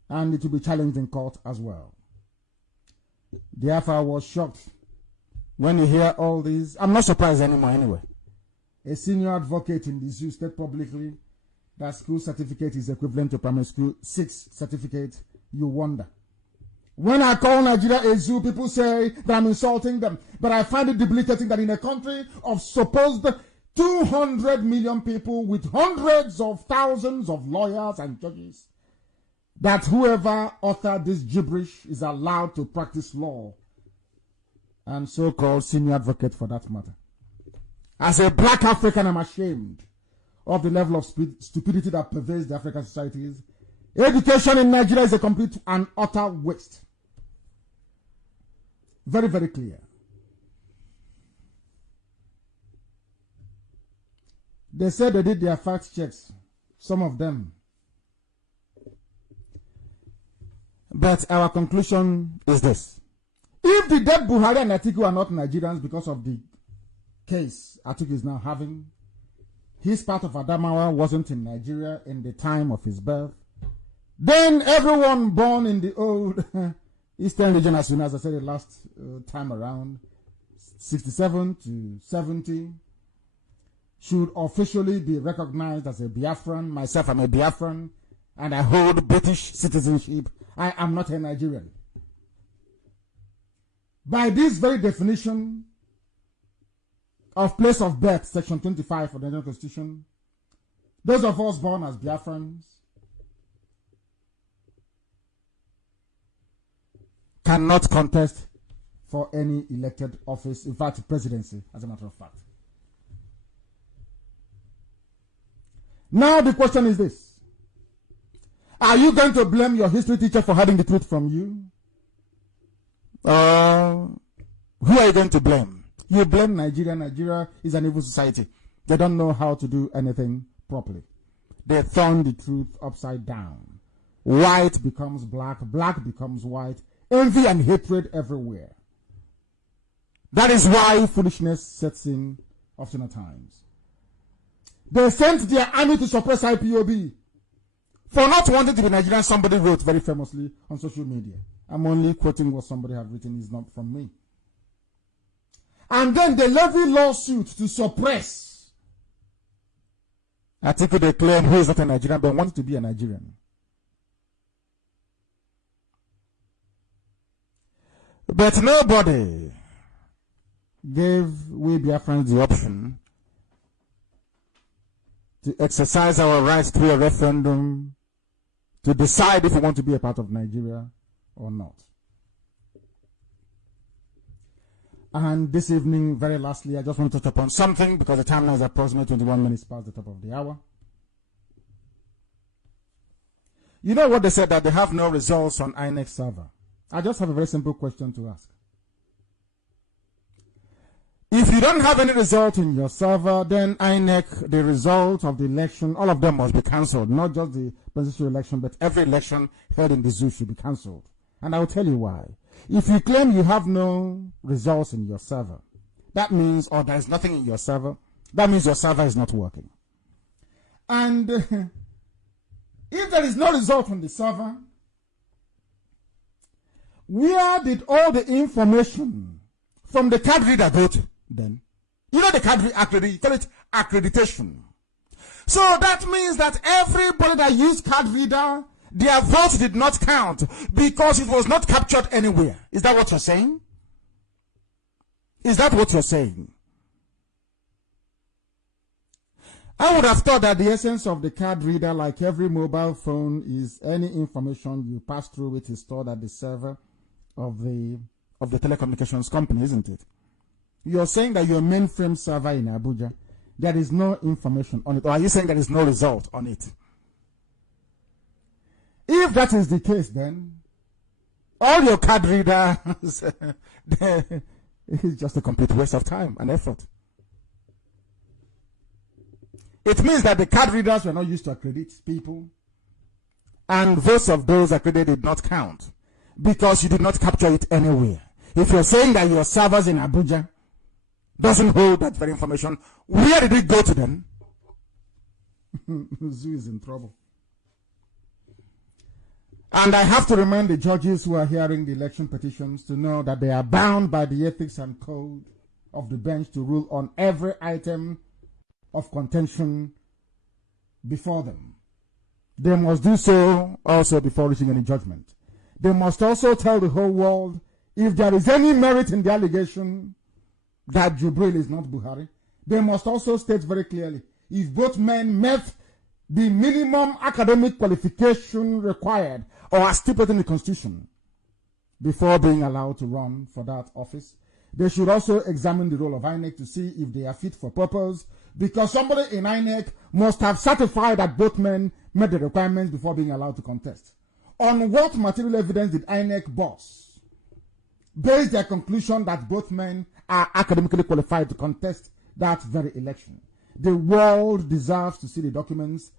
And it will be challenged in court as well. Therefore, I was shocked when you hear all these. I'm not surprised anymore anyway. A senior advocate in the zoo stated publicly that school certificate is equivalent to primary school 6 certificate. You wonder. When I call Nigeria a zoo, people say that I'm insulting them. But I find it debilitating that in a country of supposed 200 million people with hundreds of thousands of lawyers and judges, that whoever authored this gibberish is allowed to practice law. And so-called senior advocate for that matter. As a black African, I'm ashamed of the level of stupidity that pervades the African societies. Education in Nigeria is a complete and utter waste. Very, very clear. They said they did their fact checks, some of them. But our conclusion is this. If the dead Buhari and Atiku are not Nigerians because of the case Atiku is now having, his part of Adamawa wasn't in Nigeria in the time of his birth, then everyone born in the old Eastern region, as soon as I said it last time around, 67 to 70, should officially be recognized as a Biafran. Myself, I'm a Biafran, and I hold British citizenship. I am not a Nigerian. By this very definition of place of birth, section 25 of the Nigerian Constitution, those of us born as Biafrans cannot contest for any elected office, in fact, presidency, as a matter of fact. Now the question is this. Are you going to blame your history teacher for hiding the truth from you? Who are you going to blame? You blame Nigeria. Nigeria is an evil society. They don't know how to do anything properly. They turn the truth upside down. White becomes black, black becomes white. Envy and hatred everywhere. That is why foolishness sets in often at times. They sent their army to suppress IPOB for not wanting to be Nigerian. Somebody wrote very famously on social media. I'm only quoting what somebody have written, is not from me. And then they levy lawsuit to suppress Atiku. They claim he is not a Nigerian but wanted to be a Nigerian. But nobody gave we Biafrans the option to exercise our rights through a referendum to decide if we want to be a part of Nigeria or not. And this evening, very lastly, I just want to touch upon something because the time now is approximately 21 minutes past the top of the hour. You know what they said, that they have no results on INEC server. I just have a very simple question to ask. If you don't have any result in your server, then INEC, the result of the election, all of them must be cancelled. Not just the presidential election, but every election held in the zoo should be cancelled. And I will tell you why. If you claim you have no results in your server, that means, or there is nothing in your server, that means your server is not working. And if there is no result on the server, where did all the information from the card reader go to then? You know the card reader, you call it accreditation. So that means that everybody that used card reader, their vote did not count because it was not captured anywhere. Is that what you're saying? Is that what you're saying? I would have thought that the essence of the card reader, like every mobile phone, is any information you pass through it is stored at the server of the telecommunications company, isn't it? You're saying that your mainframe server in Abuja, there is no information on it, or are you saying there is no result on it? If that is the case, then all your card readers is just a complete waste of time and effort. It means that the card readers were not used to accredit people, and votes of those accredited did not count because you did not capture it anywhere. If you're saying that your servers in Abuja doesn't hold that very information, where did it go to then? Zoo is in trouble. And I have to remind the judges who are hearing the election petitions to know that they are bound by the ethics and code of the bench to rule on every item of contention before them. They must do so also before reaching any judgment. They must also tell the whole world if there is any merit in the allegation that Jubril is not Buhari. They must also state very clearly if both men met the minimum academic qualification required or as stipulated in the Constitution before being allowed to run for that office. They should also examine the role of INEC to see if they are fit for purpose, because somebody in INEC must have certified that both men met the requirements before being allowed to contest. On what material evidence did INEC boss base their conclusion that both men are academically qualified to contest that very election? The world deserves to see the documents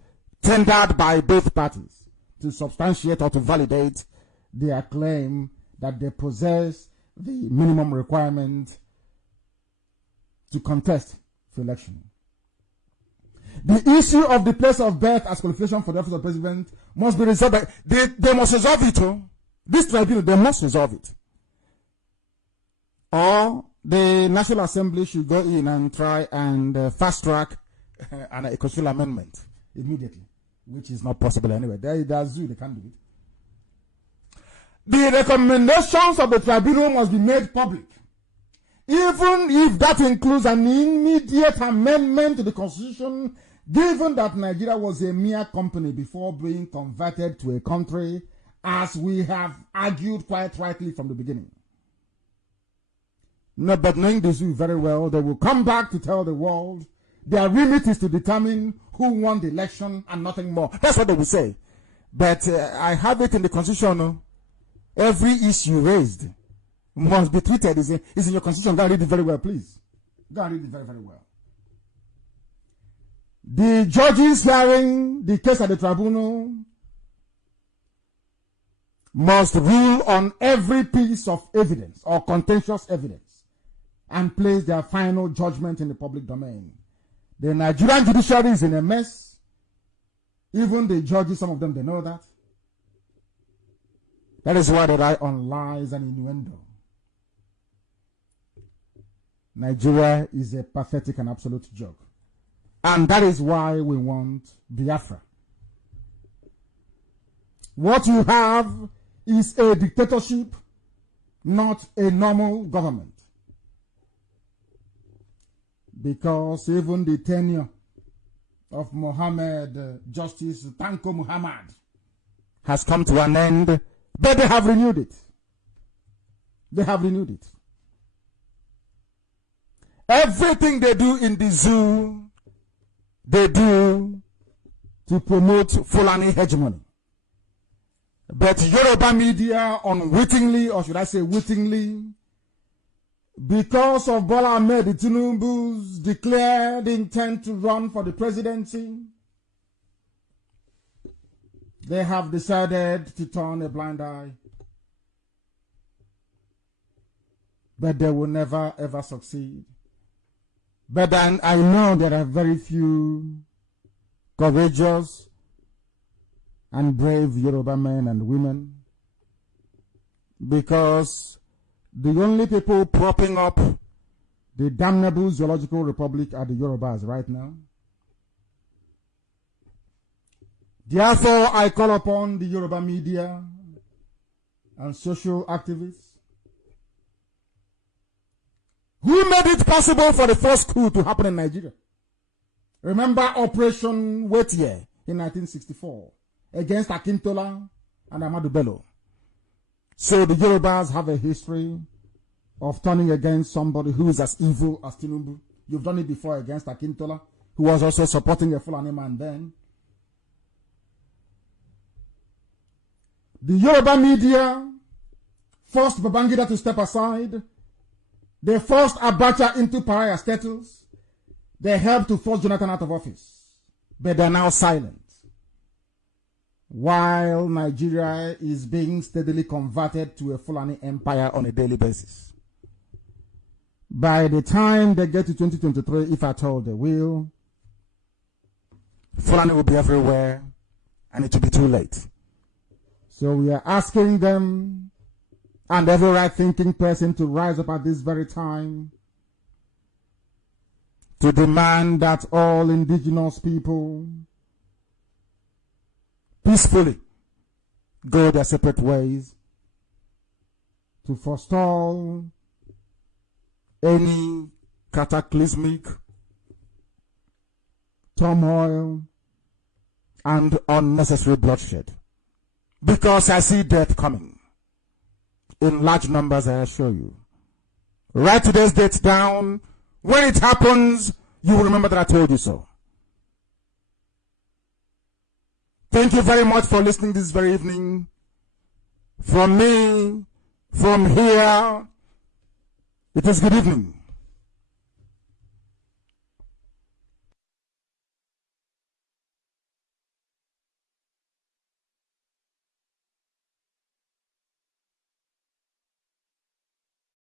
tendered by both parties to substantiate or to validate their claim that they possess the minimum requirement to contest for election. The issue of the place of birth as qualification for the office of president must be resolved. They must resolve it. This tribunal, they must resolve it. Or the National Assembly should go in and try and fast track a constitutional amendment immediately, which is not possible anyway. They can't do it. The recommendations of the tribunal must be made public, even if that includes an immediate amendment to the Constitution, given that Nigeria was a mere company before being converted to a country, as we have argued quite rightly from the beginning. No, but knowing the zoo very well, they will come back to tell the world their remit is to determine who won the election and nothing more. That's what they will say. But I have it in the Constitution. Every issue raised must be treated. Is in your Constitution. Go and read it very well, please. Go and read it very, very well. The judges hearing the case at the tribunal must rule on every piece of evidence or contentious evidence and place their final judgment in the public domain. The Nigerian judiciary is in a mess. Even the judges, some of them, they know that. That is why they rely on lies and innuendo. Nigeria is a pathetic and absolute joke. And that is why we want Biafra. What you have is a dictatorship, not a normal government. Because even the tenure of Mohammed, Justice Tanko Muhammad, has come to an end, but they have renewed it. They have renewed it. Everything they do in the zoo, they do to promote Fulani hegemony. But Yoruba media unwittingly, or should I say wittingly, because of Bola Ahmed Tinubu's declared intent to run for the presidency, they have decided to turn a blind eye. But they will never ever succeed. But I know there are very few courageous and brave Yoruba men and women, because the only people propping up the damnable zoological republic are the Yorubas right now. Therefore, I call upon the Yoruba media and social activists who made it possible for the first coup to happen in Nigeria. Remember Operation Wetier in 1964 against Akintola and Ahmadu Bello. So the Yorubas have a history of turning against somebody who is as evil as Tinubu. You've done it before against Akintola, who was also supporting a Fulani man then. The Yoruba media forced Babangida to step aside. They forced Abacha into pariah status. They helped to force Jonathan out of office. But they're now silent, while Nigeria is being steadily converted to a Fulani empire on a daily basis. By the time they get to 2023, if at all they will, Fulani will be everywhere and it will be too late. So we are asking them and every right-thinking person to rise up at this very time to demand that all indigenous people peacefully go their separate ways, to forestall any cataclysmic turmoil and unnecessary bloodshed. Because I see death coming in large numbers, I assure you. Write today's date down. When it happens, you will remember that I told you so. Thank you very much for listening this very evening. From me, from here, it is good evening.